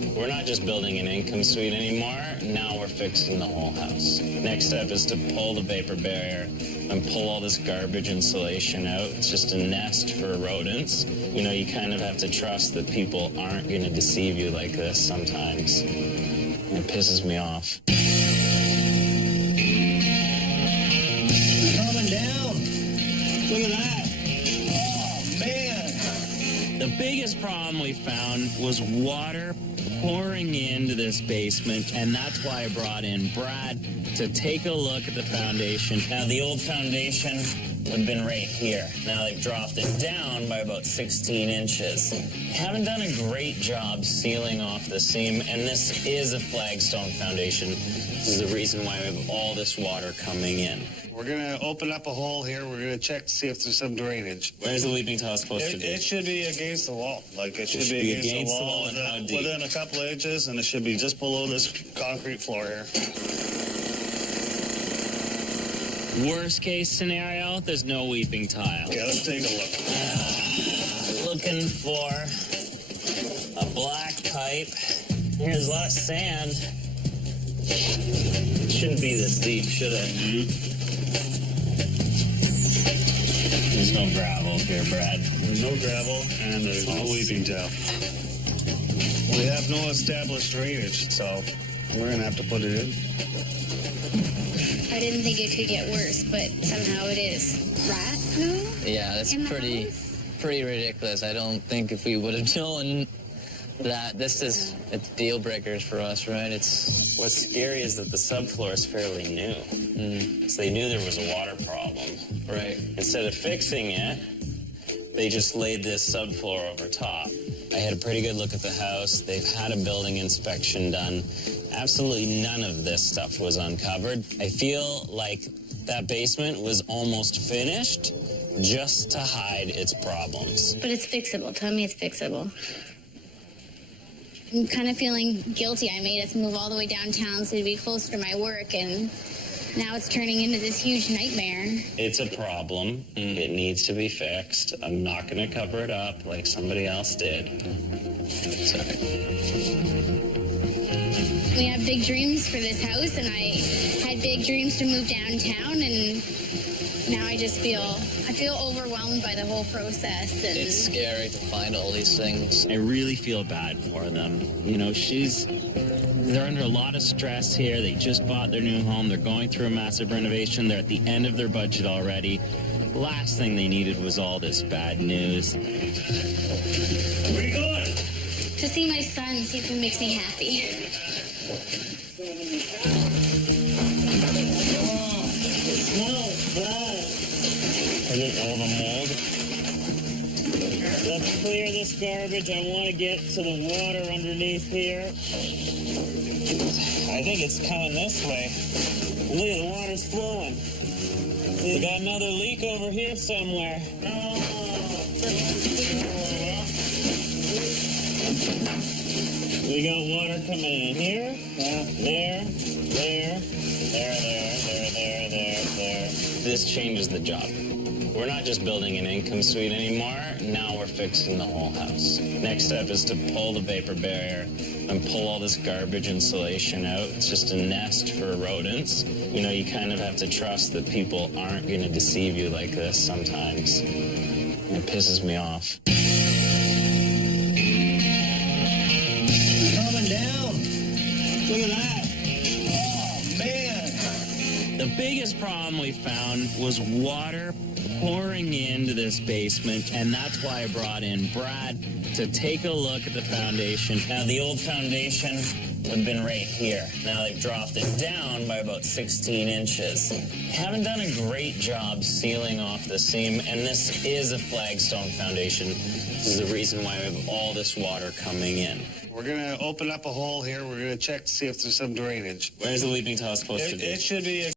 We're not just building an income suite anymore. Now we're fixing the whole house. Next step is to pull the vapor barrier and pull all this garbage insulation out. It's just a nest for rodents. You know, you kind of have to trust that people aren't going to deceive you like this sometimes. It pisses me off. Coming down. Look at that. Oh, man. The biggest problem we found was water pouring into this basement, and that's why I brought in Brad to take a look at the foundation. Now, the old foundation would have been right here. Now they've dropped it down by about 16 inches. Haven't done a great job sealing off the seam, and this is a flagstone foundation. This is the reason why we have all this water coming in. We're going to open up a hole here. We're going to check to see if there's some drainage. Where's the weeping tile supposed to be? It should be against the wall. Like, it should be against the wall and how deep? within a couple of inches, and it should be just below this concrete floor here. Worst case scenario, there's no weeping tile. Okay, let's take a look. Looking for a black pipe. Here's a lot of sand. It shouldn't be this deep, should it? There's no gravel here, Brad. There's no gravel, and there's no weeping tile. We have no established drainage, so we're going to have to put it in. I didn't think it could get worse, but somehow it is. Rat? No? Yeah, that's In the pretty house? ridiculous. I don't think if we would have known that it's deal breakers for us, right? What's scary is that the subfloor is fairly new. So they knew there was a water problem. Right. Instead of fixing it, they just laid this subfloor over top. I had a pretty good look at the house. They've had a building inspection done. Absolutely none of this stuff was uncovered. I feel like that basement was almost finished just to hide its problems. But it's fixable. Tell me it's fixable. I'm kind of feeling guilty. I made us move all the way downtown so to be closer to my work, and now it's turning into this huge nightmare. It's a problem. It needs to be fixed. I'm not going to cover it up like somebody else did. Sorry. We have big dreams for this house, and I had big dreams to move downtown, and now I just feel overwhelmed by the whole process. And It's scary to find all these things. I really feel bad for them. You know, they're under a lot of stress here. They just bought their new home. They're going through a massive renovation. They're at the end of their budget already. Last thing they needed was all this bad news. Where are you going? to see my son, see if it makes me happy. Is it all the mold? Let's clear this garbage. I want to get to the water underneath here. I think it's coming this way. Look, the water's flowing. We got another leak over here somewhere. We got water coming in here, there. This changes the job. We're not just building an income suite anymore. Now we're fixing the whole house. Next step is to pull the vapor barrier and pull all this garbage insulation out. It's just a nest for rodents. You know, you kind of have to trust that people aren't going to deceive you like this sometimes. It pisses me off. Coming down. Look at that. Oh, man. The biggest problem we found was water pouring into this basement, and that's why I brought in Brad to take a look at the foundation. Now, the old foundation would have been right here. Now they've dropped it down by about 16 inches. Haven't done a great job sealing off the seam, and this is a flagstone foundation. This is the reason why we have all this water coming in. We're going to open up a hole here. We're going to check to see if there's some drainage. Where's the weeping tile supposed to be? It should be